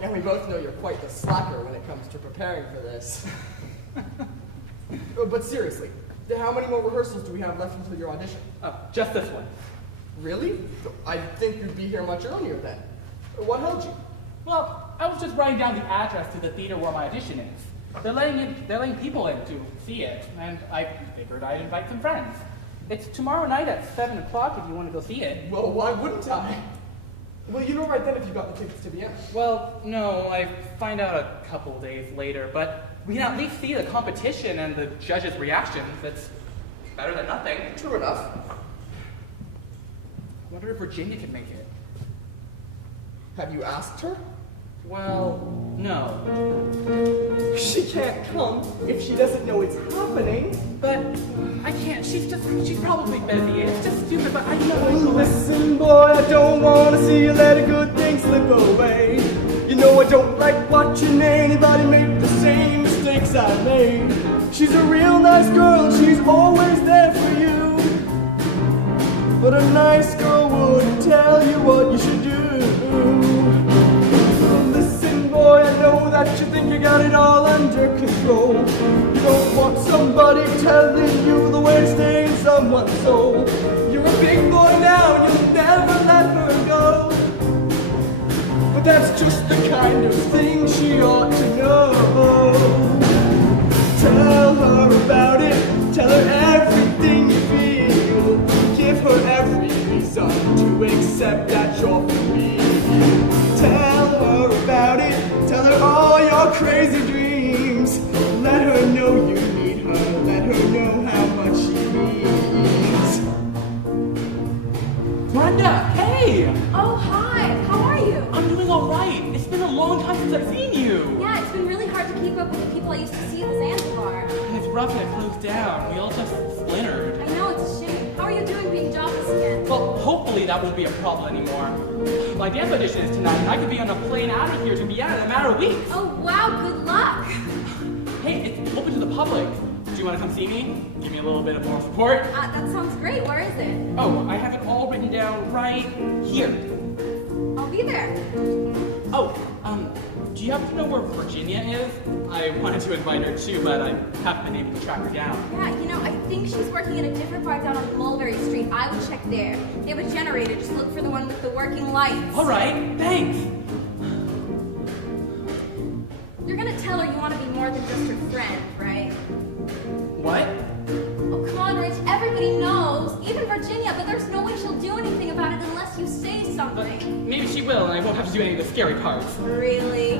And we both know you're quite the slacker when it comes to preparing for this. But seriously, how many more rehearsals do we have left until your audition? Oh, just this one. Really? I think you'd be here much earlier then. What held you? Well, I was just writing down the address to the theater where my audition is. They're letting people in to see it, and I figured I'd invite some friends. It's tomorrow night at 7 o'clock if you want to go see it. Well, why wouldn't I? Well, you know right then if you got the tickets to the end. Well, no, I find out a couple days later, but we can at least see the competition and the judges' reactions. It's better than nothing. True enough. I wonder if Virginia can make it. Have you asked her? Well, no. she can't come if she doesn't know it's happening. But I can't. She's probably busy. It's just stupid, but I know I know. Listen, boy, I don't want to see you let a good thing slip away. You know I don't like watching anybody make the same mistakes I made. She's a real nice girl, she's always there for you. But a nice girl wouldn't tell you what you should do. Listen, boy, I know that you think you got it all under control. You don't want somebody telling you the way to stay in someone's soul. You're a big boy now, and you'll never let her go. But that's just the kind of thing she ought to know. Tell her about it, tell her everything you feel. Give her every reason to accept that you're free. Tell her about it, tell her all your crazy dreams. Let her know you need her, let her know how much she means. Brenda, hey! Oh, hi. How are you? I'm doing all right. It's been a long time since I've seen you. Yeah, it's been really hard to keep up with the people I used to see at the Zanzibar. It's rough that it closed down. We all just splintered. I know, it's a shame. How are you doing being jobless again? Well, hopefully that won't be a problem anymore. My dance audition is tonight, and I could be on a plane out of here to Vienna in a matter of weeks. Oh, wow, good luck. Hey, it's open to the public. Do you want to come see me? Give me a little bit of moral support? That sounds great. Where is it? Oh, I have it all written down right here. I'll be there. Oh, do you happen to know where Virginia is? I wanted to invite her too, but I haven't been able to track her down. Yeah, you know, I think she's working at a different bar down on Mulberry Street. I would check there. They have a generator. Just look for the one with the working lights. All right, thanks. You're gonna tell her you want to be more than just her friend, right? What? Oh, come on, Rich. Everybody knows. Even Virginia, but there's no way she'll do anything about it unless you say But something. maybe she will, and I won't have to do any of the scary parts. Really?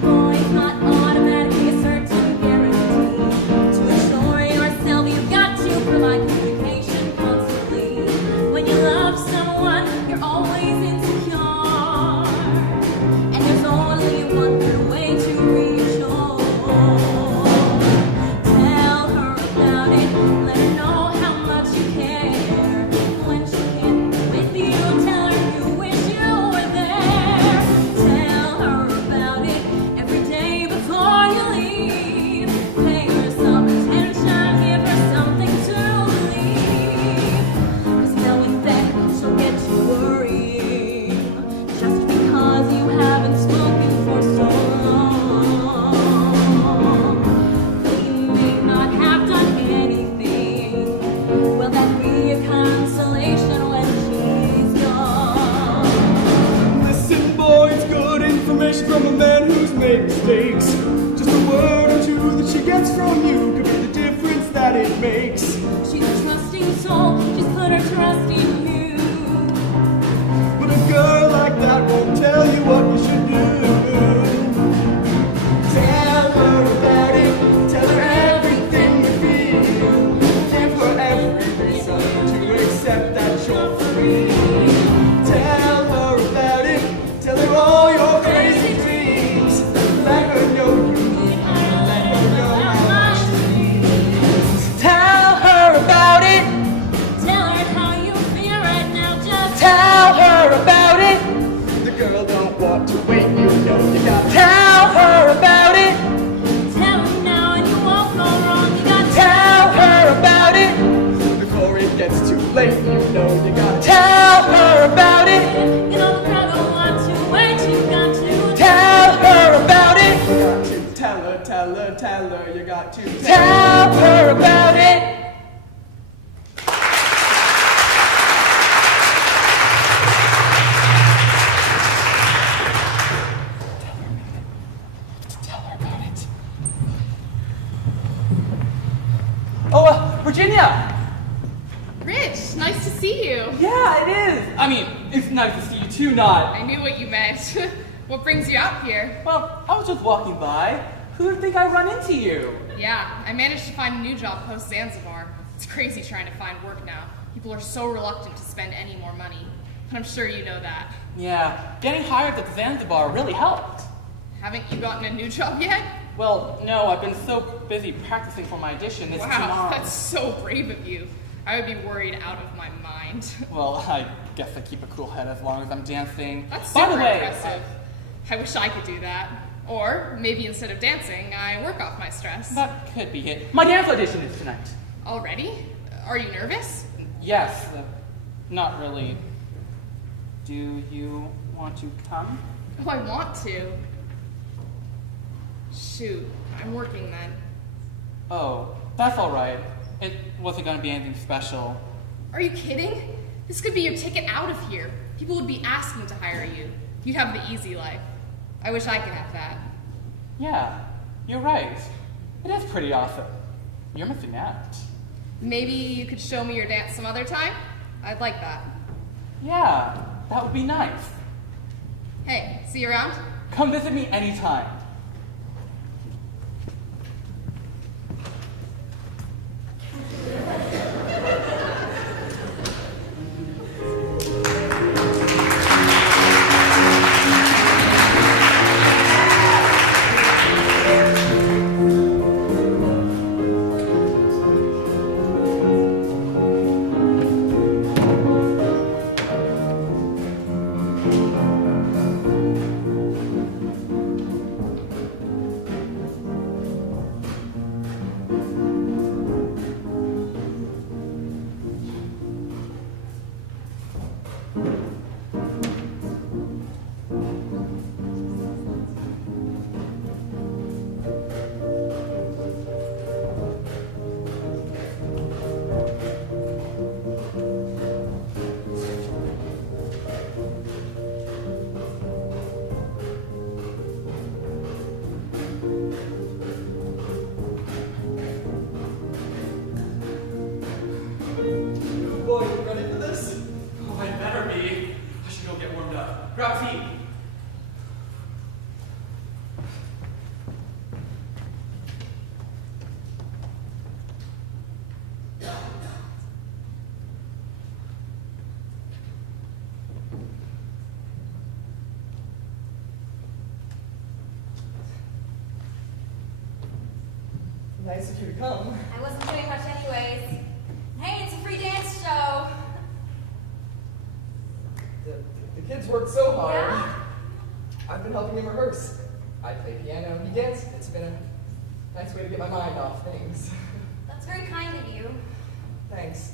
Boy, not automatically a certain guarantee. To assure yourself, you've got to provide communication constantly. When you love someone, you're always insecure. And there's only one good way to reassure. Tell her about it, let her know how much you care. When she can't be with you, tell her you wish you were there. Tell her about it every day before you leave. Pay her some attention, give her something to believe. 'Cause knowing that she'll get you worrying just because you haven't spoken for so long. Though you may not have done anything, will that be a consolation when she's gone? Listen, boy, it's good information from a man who's made mistakes. Just a word or two that she gets from you could be the difference that it makes. She's a trusting soul, she's put her trust in you. But a girl like that won't tell you what you should do. Tell her about it, tell her everything you feel. Give her every reason to accept that you're free. Tell her about it, tell her all your crazy dreams. Let her know you need her, let her know how much she means. Tell her about it. Tell her how you feel right now, just Tell her about it. The girl don't want to wait, you know you gotta Tell her about it. tell her now and you won't go wrong. You got to Tell her about it. before it gets too late, you know you gotta Tell her about it. You know the crowd don't want to wait, you got to Tell her about it. You got to tell her, tell her, tell her, you got to Tell her about it. Oh, Virginia! Rich, nice to see you. Yeah, it is. I mean, it's nice to see you too, not. I knew what you meant. What brings you out here? Well, I was just walking by. Who'd think I'd run into you? Yeah, I managed to find a new job post Zanzibar. It's crazy trying to find work now. People are so reluctant to spend any more money. But I'm sure you know that. Yeah, getting hired at Zanzibar really helped. Haven't you gotten a new job yet? Well, no, I've been so busy practicing for my audition this Wow, tomorrow. that's so brave of you. I would be worried out of my mind. Well, I guess I keep a cool head as long as I'm dancing. That's By super the way, impressive. I wish I could do that. Or maybe instead of dancing, I work off my stress. that could be it. My dance audition is tonight. Already? Are you nervous? Yes, not really. Do you want to come? Oh, I want to. Shoot, I'm working then. Oh, that's all right. It wasn't going to be anything special. Are you kidding? This could be your ticket out of here. People would be asking to hire you. You'd have the easy life. I wish I could have that. Yeah, you're right. It is pretty awesome. You're missing out. Maybe you could show me your dance some other time? I'd like that. Yeah, that would be nice. Hey, see you around? Come visit me anytime. Boy, you ready for this? Oh, I better be. I should go get warmed up. Grab a seat. Nice of you to come. I wasn't doing much anyways. Hey, it's a free dance show. The kids worked so hard. Yeah? I've been helping him rehearse. I play piano, he dances. It's been a nice way to get my mind off things. That's very kind of you. Thanks.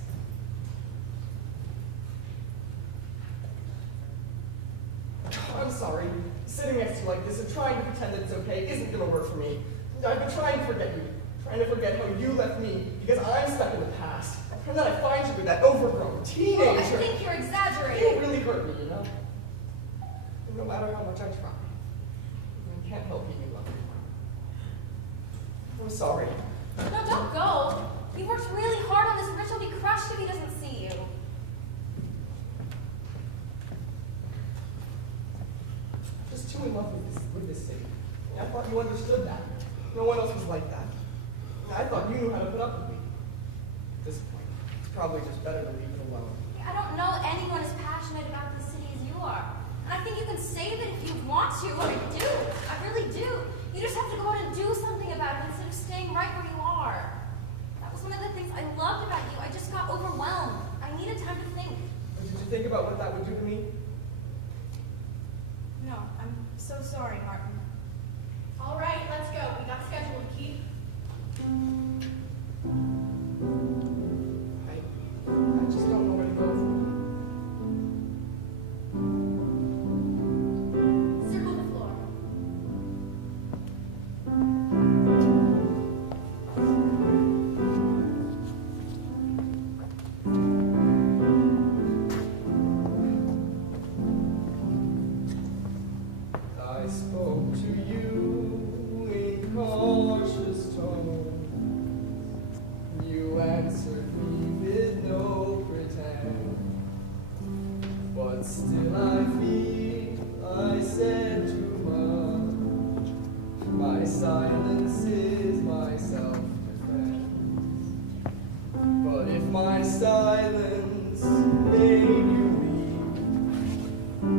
I'm sorry. Sitting next to you like this and trying to pretend that it's okay isn't gonna work for me. I've been trying to forget you. Trying to forget how you left me because I'm stuck in the past. And then I find you with that overgrown teenager. Well, I think you're You exaggerating. really hurt me, you know? And no matter how much I try, I can't help being in love. I'm sorry. No, don't go. You worked really hard on this. Rich will be crushed if he doesn't see you. Just too in love with this city. I thought you understood that. No one else was like that. I thought you knew how to put up with me. At this point, it's probably just better to leave it alone. I don't know anyone as passionate about this city as you are. And I think you can save it if you want to, or you do. I really do. You just have to go out and do something about it instead of staying right where you are. That was one of the things I loved about you. I just got overwhelmed. I needed time to think. But did you think about what that would do to me? No, I'm so sorry, Martin. All right, let's go. We got scheduled, Keith. I just don't know where to go from here. Circle the floor. I spoke to you in cautious tones. You answered me with no pretend. But still I feel I said too much. My silence is my self-defense. But if my silence made you leave,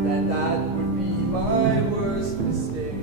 then that would be my worst mistake.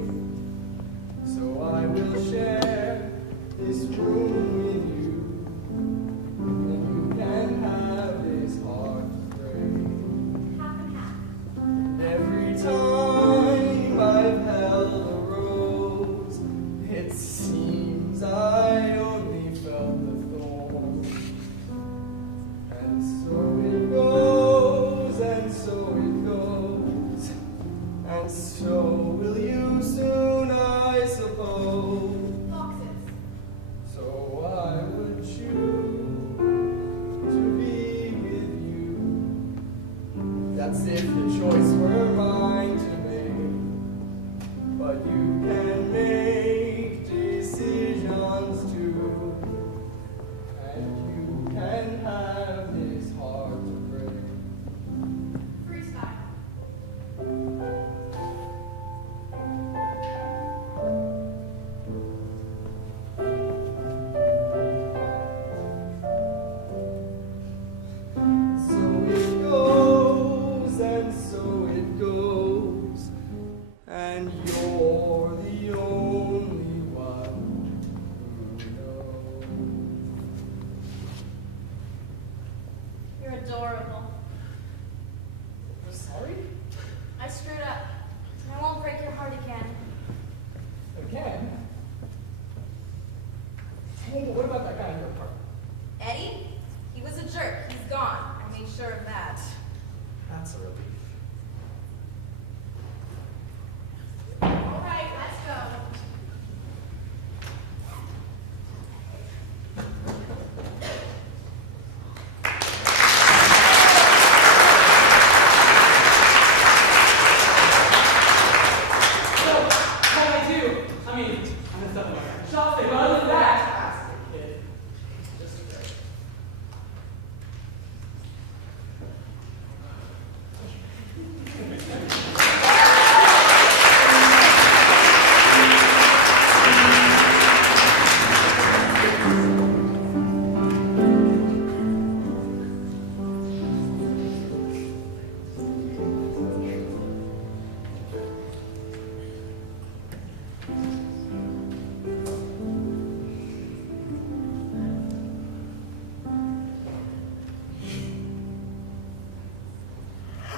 You're the only one who knows. You're adorable. I'm sorry? I screwed up. I won't break your heart again. Again? Hey, what about that guy in your apartment? Eddie? He was a jerk. He's gone. I made sure of that. That's a relief. All right, let's go. So, what I do? I mean, I'm gonna step away. Shall say, but other than that, Kid. Just great.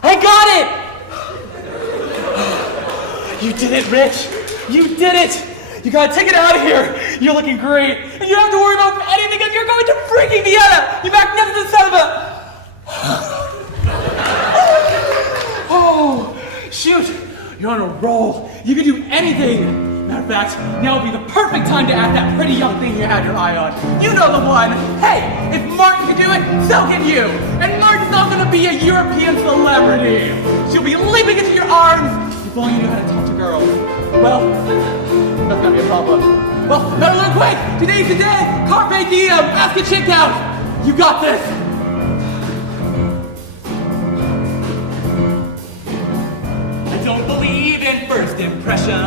I got it! You did it, Rich. You did it. You gotta take it out of here. You're looking great. And you don't have to worry about anything because you're going to freaking Vienna. You magnificent son of a... Oh, shoot. You're on a roll. You can do anything. Matter of fact, now would be the perfect time to ask that pretty young thing you had your eye on. You know the one. Hey, if Martin can do it, so can you. And Martin's not gonna be a European celebrity. She'll be leaping into your arms if only you knew how to talk to girls. Well, that's gonna be a problem. Well, better learn quick. Today's the day. Carpe diem. Ask a chick out. You got this. I don't believe in first impression.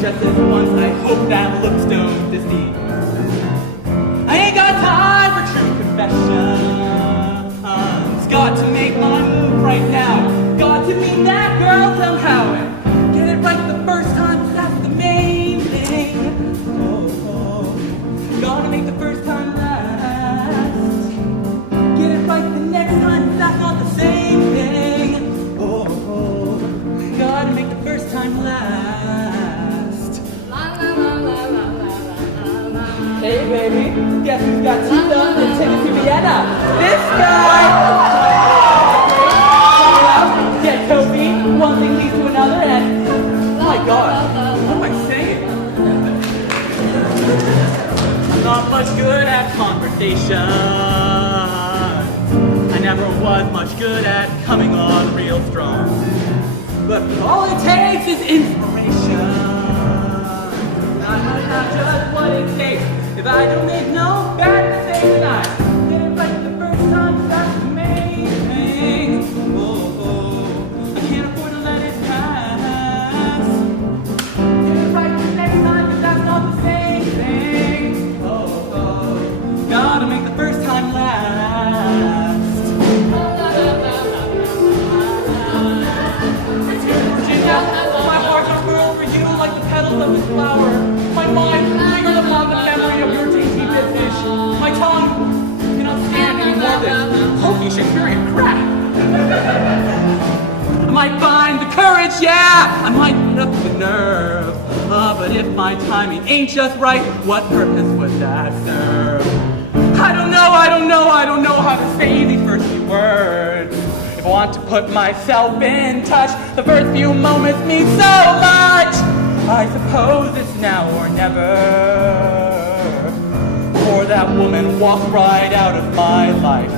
Just this once, I hope that looks don't deceive. I ain't got time for true confessions. Got to make my move right now. Got to meet that girl somehow and get it right the first time. 'Cause that's the main thing. Oh, gotta make the first time last. Get it right the next time. 'Cause that's not the same thing. Oh, gotta make the first time last. Hey baby, guess who's got $2,000 tickets to Vienna? This guy! Get cozy, one thing leads to another, and oh my god, what am I saying? I'm not much good at conversation. I never was much good at coming on real strong. But all it takes is inspiration. I might have just what it takes. If I don't make no bad mistakes tonight, get it right the first time, 'cause that's the main thing. I can't afford to let it pass. Get it right the next time, 'cause that's not the same thing. Gotta make the first time last. Virginia, my heart just grew over you like the petals of a flower. My mind lingered upon the memory of your dainty vintage. My tongue cannot stand any more of this hokey Shakespearean crap. I might find the courage, yeah, I might put up the nerve. But if my timing ain't just right, what purpose would that serve? I don't know how to say these first few words. If I want to put myself in touch, the first few moments mean so much. I suppose it's now or never. Or that woman walked right out of my life.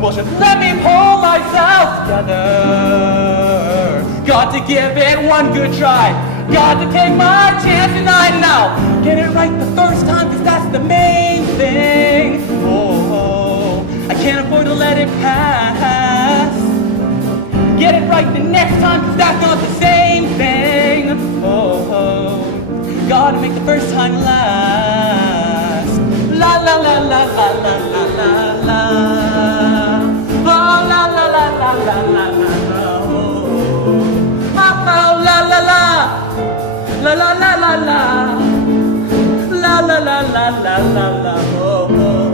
Well, just let me pull myself together. Got to give it one good try. Got to take my chance tonight now. Get it right the first time, 'cause that's the main thing. Oh, I can't afford to let it pass. Get it right the next time, 'cause that's not the same thing. Oh, gotta make the first time last. La la la la la la la la la. Oh la la la la la la la la. Oh. la la, la la la la la la la, oh, oh.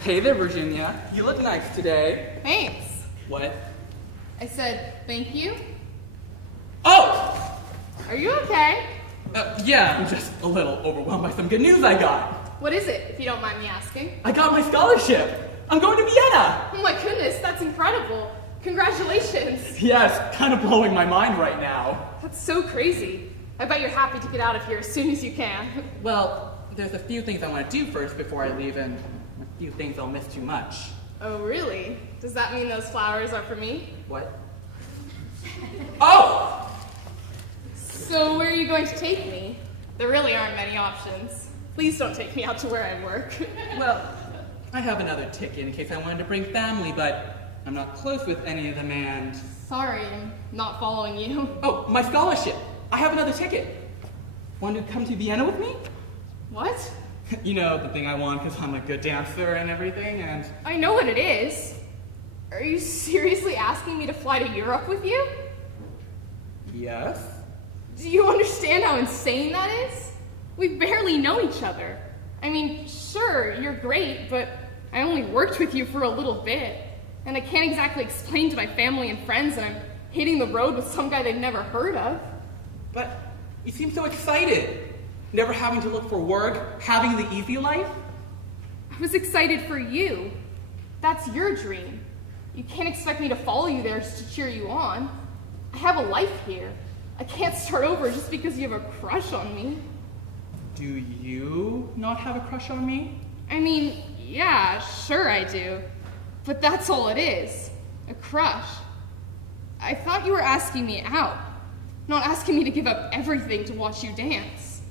Hey there, Virginia. You look nice today. Thanks. What? I said thank you. Oh! Are you okay? Yeah, I'm just a little overwhelmed by some good news I got. What is it, if you don't mind me asking? I got my scholarship. I'm going to Vienna. Oh my goodness, that's incredible. Congratulations. Yeah, it's kind of blowing my mind right now. That's so crazy. I bet you're happy to get out of here as soon as you can. Well, there's a few things I want to do first before I leave, and a few things I'll miss too much. Oh, really? Does that mean those flowers are for me? What? Oh! So where are you going to take me? There really aren't many options. Please don't take me out to where I work. Well, I have another ticket in case I wanted to bring family, but I'm not close with any of them, and... Sorry, I'm not following you. Oh, my scholarship! I have another ticket. Want to come to Vienna with me? What? You know, the thing I want because I'm a good dancer and everything, and... I know what it is. Are you seriously asking me to fly to Europe with you? Yes? Do you understand how insane that is? We barely know each other. I mean, sure, you're great, but I only worked with you for a little bit. And I can't exactly explain to my family and friends that I'm hitting the road with some guy they've never heard of. But you seem so excited. Never having to look for work, having the easy life. I was excited for you. That's your dream. You can't expect me to follow you there just to cheer you on. I have a life here. I can't start over just because you have a crush on me. Do you not have a crush on me? I mean, yeah, sure I do. But that's all it is. A crush. I thought you were asking me out, not asking me to give up everything to watch you dance.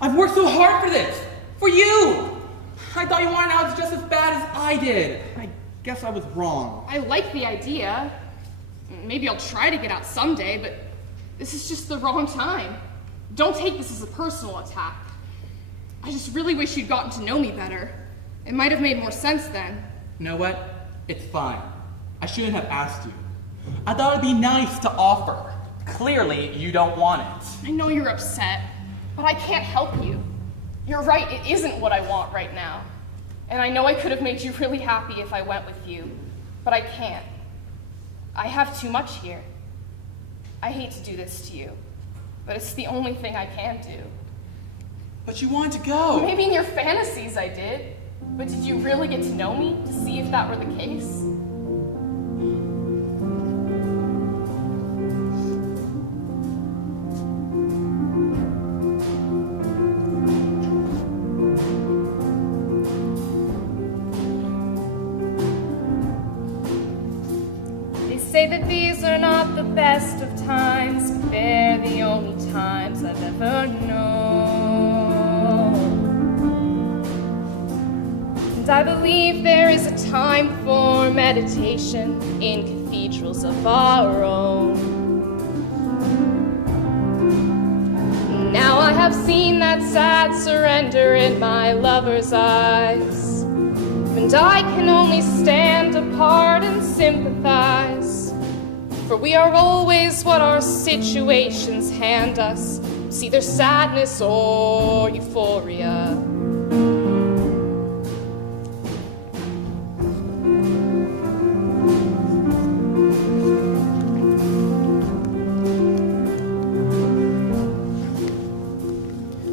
I've worked so hard for this! For you! I thought you wanted out just as bad as I did. I guess I was wrong. I like the idea. Maybe I'll try to get out someday, but this is just the wrong time. Don't take this as a personal attack. I just really wish you'd gotten to know me better. It might have made more sense then. You know what? It's fine. I shouldn't have asked you. I thought it'd be nice to offer. Clearly, you don't want it. I know you're upset, but I can't help you. You're right, it isn't what I want right now. And I know I could have made you really happy if I went with you, but I can't. I have too much here. I hate to do this to you, but it's the only thing I can do. But you wanted to go. Maybe in your fantasies I did, but did you really get to know me to see if that were the case? They say that these are not the best of times, but they're the only times I've ever known. And I believe there is a time for meditation in cathedrals of our own. Now I have seen that sad surrender in my lover's eyes, and I can only stand apart and sympathize. For we are always what our situations hand us. It's either sadness or euphoria.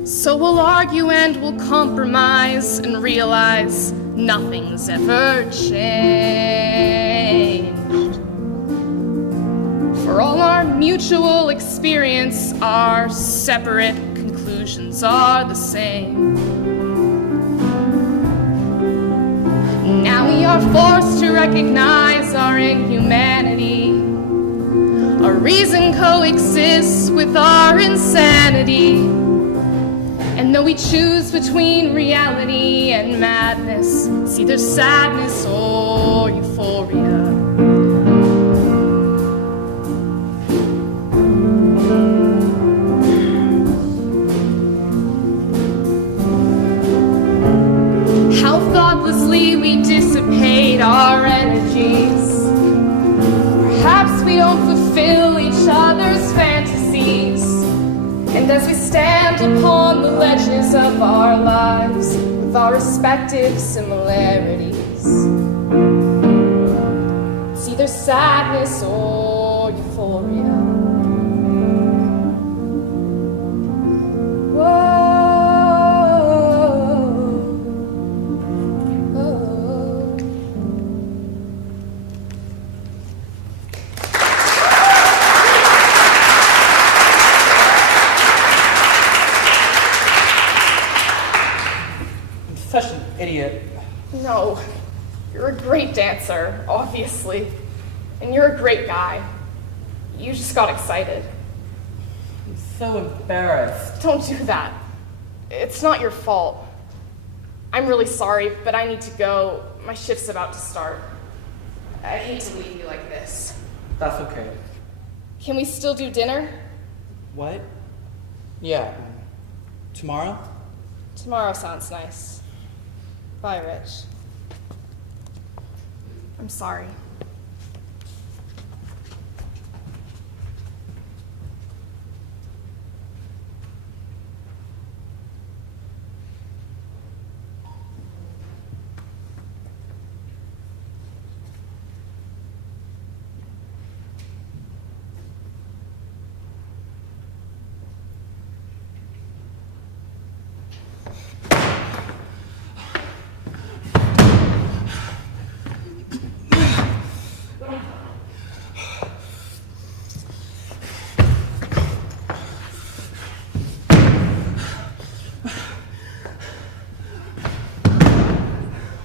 So we'll argue and we'll compromise and realize nothing's ever changed. For all our mutual experience, our separate conclusions are the same. Now we are forced to recognize our inhumanity. Our reason coexists with our insanity. And though we choose between reality and madness, it's either sadness or euphoria. stand upon the ledges of our lives with our respective similarities. It's either sadness or euphoria. I'm such an idiot. No, you're a great dancer, obviously. And you're a great guy. You just got excited. I'm so embarrassed. Don't do that. It's not your fault. I'm really sorry, but I need to go. My shift's about to start. I hate to leave you like this. That's okay. Can we still do dinner? What? Yeah. Tomorrow? Tomorrow sounds nice. Bye, Rich. I'm sorry.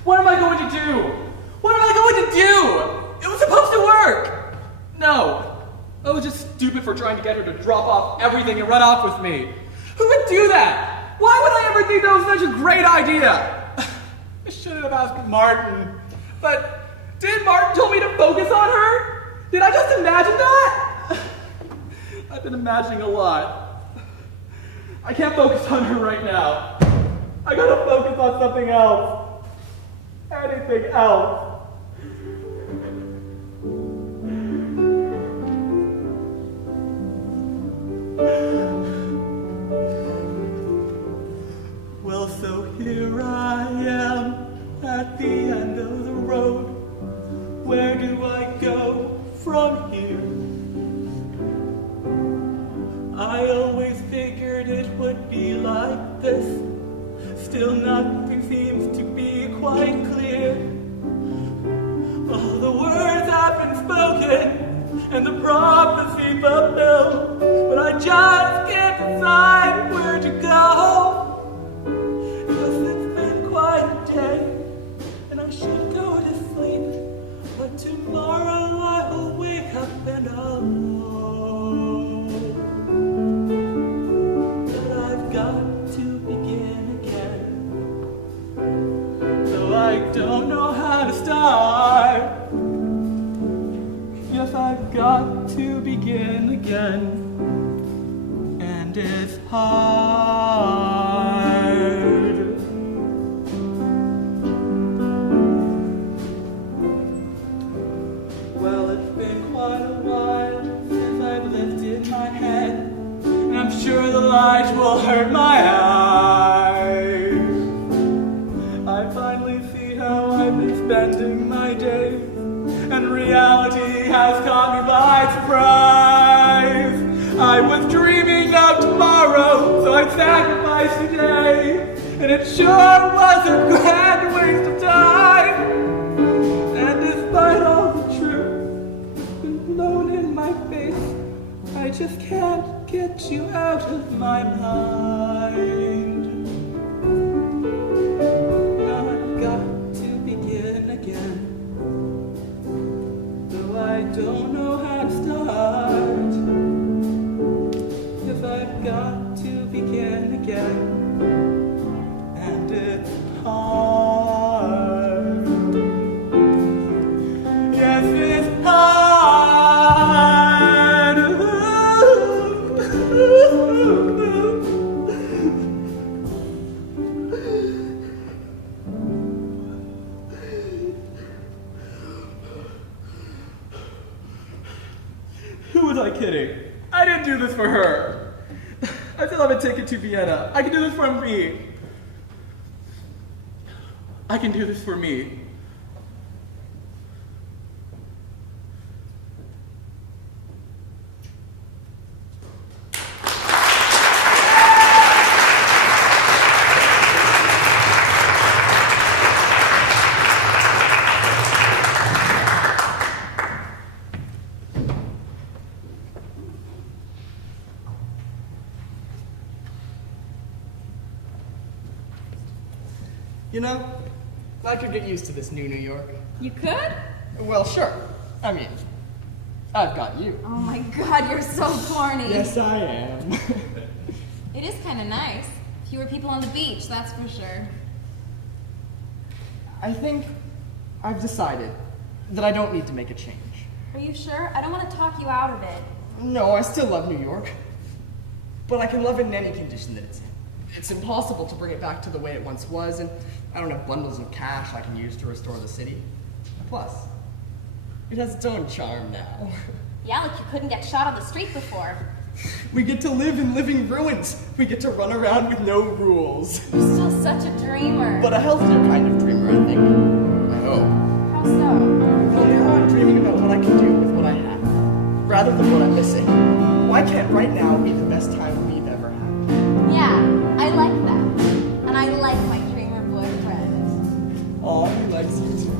What am I going to do? What am I going to do? It was supposed to work. No. I was just stupid for trying to get her to drop off everything and run off with me. Who would do that? Why would I ever think that was such a great idea? I should have asked Martin. But did Martin tell me to focus on her? Did I just imagine that? I've been imagining a lot. I can't focus on her right now. I gotta focus on something else. Anything else. Well, so here I am at the end of the road. Where do I go from here? I always figured it would be like this. Still nothing seems to be quite clear. All the words have been spoken and the prophecy fulfilled, but I just can't decide where to go. Yes, it's been quite a day and I should go to sleep, but tomorrow I will wake up and I'll know that I've got to begin again. I don't know how to start. Yes, I've got to begin again. And it's hard. Well, it's been quite a while since I've lifted my head, and I'm sure the light will hurt my eyes. I finally see how I've been spending my days, and reality has caught me by surprise. I was dreaming of tomorrow, so I sacrificed today, and it sure was a grand waste of time. And despite all the truth been blown in my face, I just can't get you out of my mind. I don't know how to start. If I've got to begin again, and it's hard. Yes, it's hard. Who was I kidding? I didn't do this for her. I still have a ticket to Vienna. I can do this for me. I can do this for me. You know, I could get used to this new New York. You could? Well, sure. I mean, I've got you. Oh my god, you're so corny. Yes, I am. It is kind of nice. Fewer people on the beach, that's for sure. I think I've decided that I don't need to make a change. Are you sure? I don't want to talk you out of it. No, I still love New York. But I can love it in any condition that it's in. It's impossible to bring it back to the way it once was, and I don't have bundles of cash I can use to restore the city. Plus, it has its own charm now. Yeah, like you couldn't get shot on the street before. We get to live in living ruins. We get to run around with no rules. You're still such a dreamer. But a healthier kind of dreamer, I think. I hope. How so? Well, now I'm dreaming about what I can do with what I have, rather than what I'm missing. Why can't right now be the best time we've ever had? Yeah, I like that. And I like my dreamer boyfriend. Aw, he likes you too.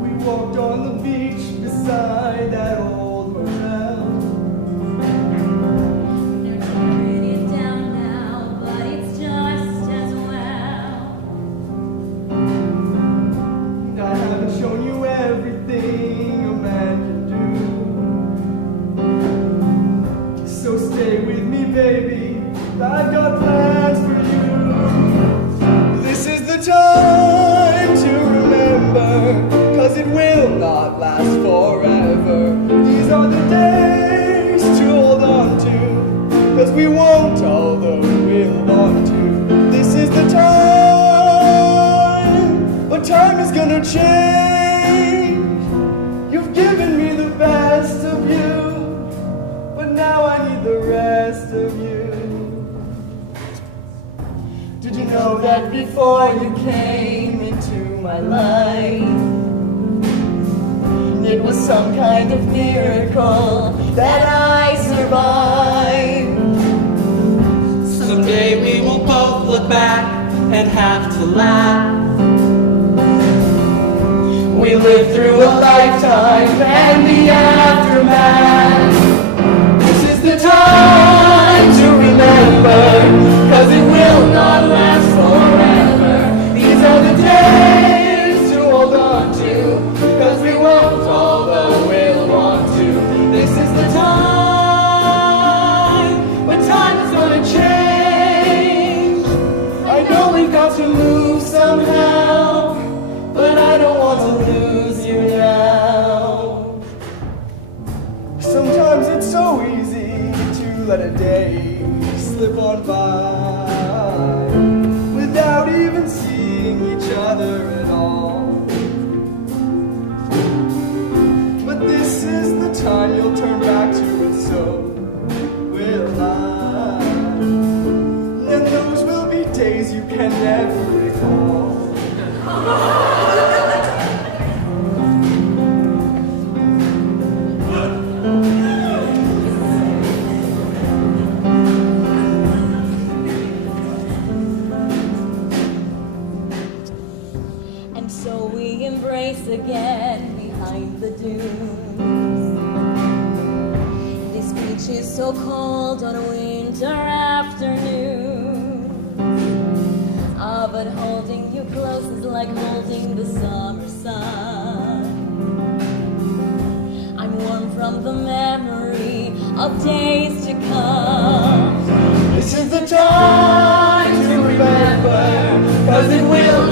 We walked on the beach beside that old hotel. They're tearing it down now, but it's just as well. I haven't shown you everything a man can do. So stay with me, baby. I've got plans for you. This is the time to remember, 'cause it will not last forever. These are the days to hold on to, 'cause we won't, although we'll want to. This is the time, but time is gonna change. You've given me the best of you, but now I need the rest of you. Did you know that before you came into my life, it was some kind of miracle that I survived? Someday we will both look back and have to laugh. We lived through a lifetime and the aftermath. This is the time to remember, 'cause it will not last forever. These are the days to hold on to, 'cause we won't, although we'll want to. This is the time, but time is gonna change. I know we've got to move somehow, but I don't want to lose you now. Sometimes it's so easy to let a day slip on by without even seeing each other at all. But this is the time you'll turn back to, and so will I. And those will be days you can never recall. And so we embrace again behind the dunes. This beach is so cold on a winter afternoon. Ah, but holding you close is like holding the summer sun. I'm warm from the memory of days to come. This is the time to remember, 'cause it will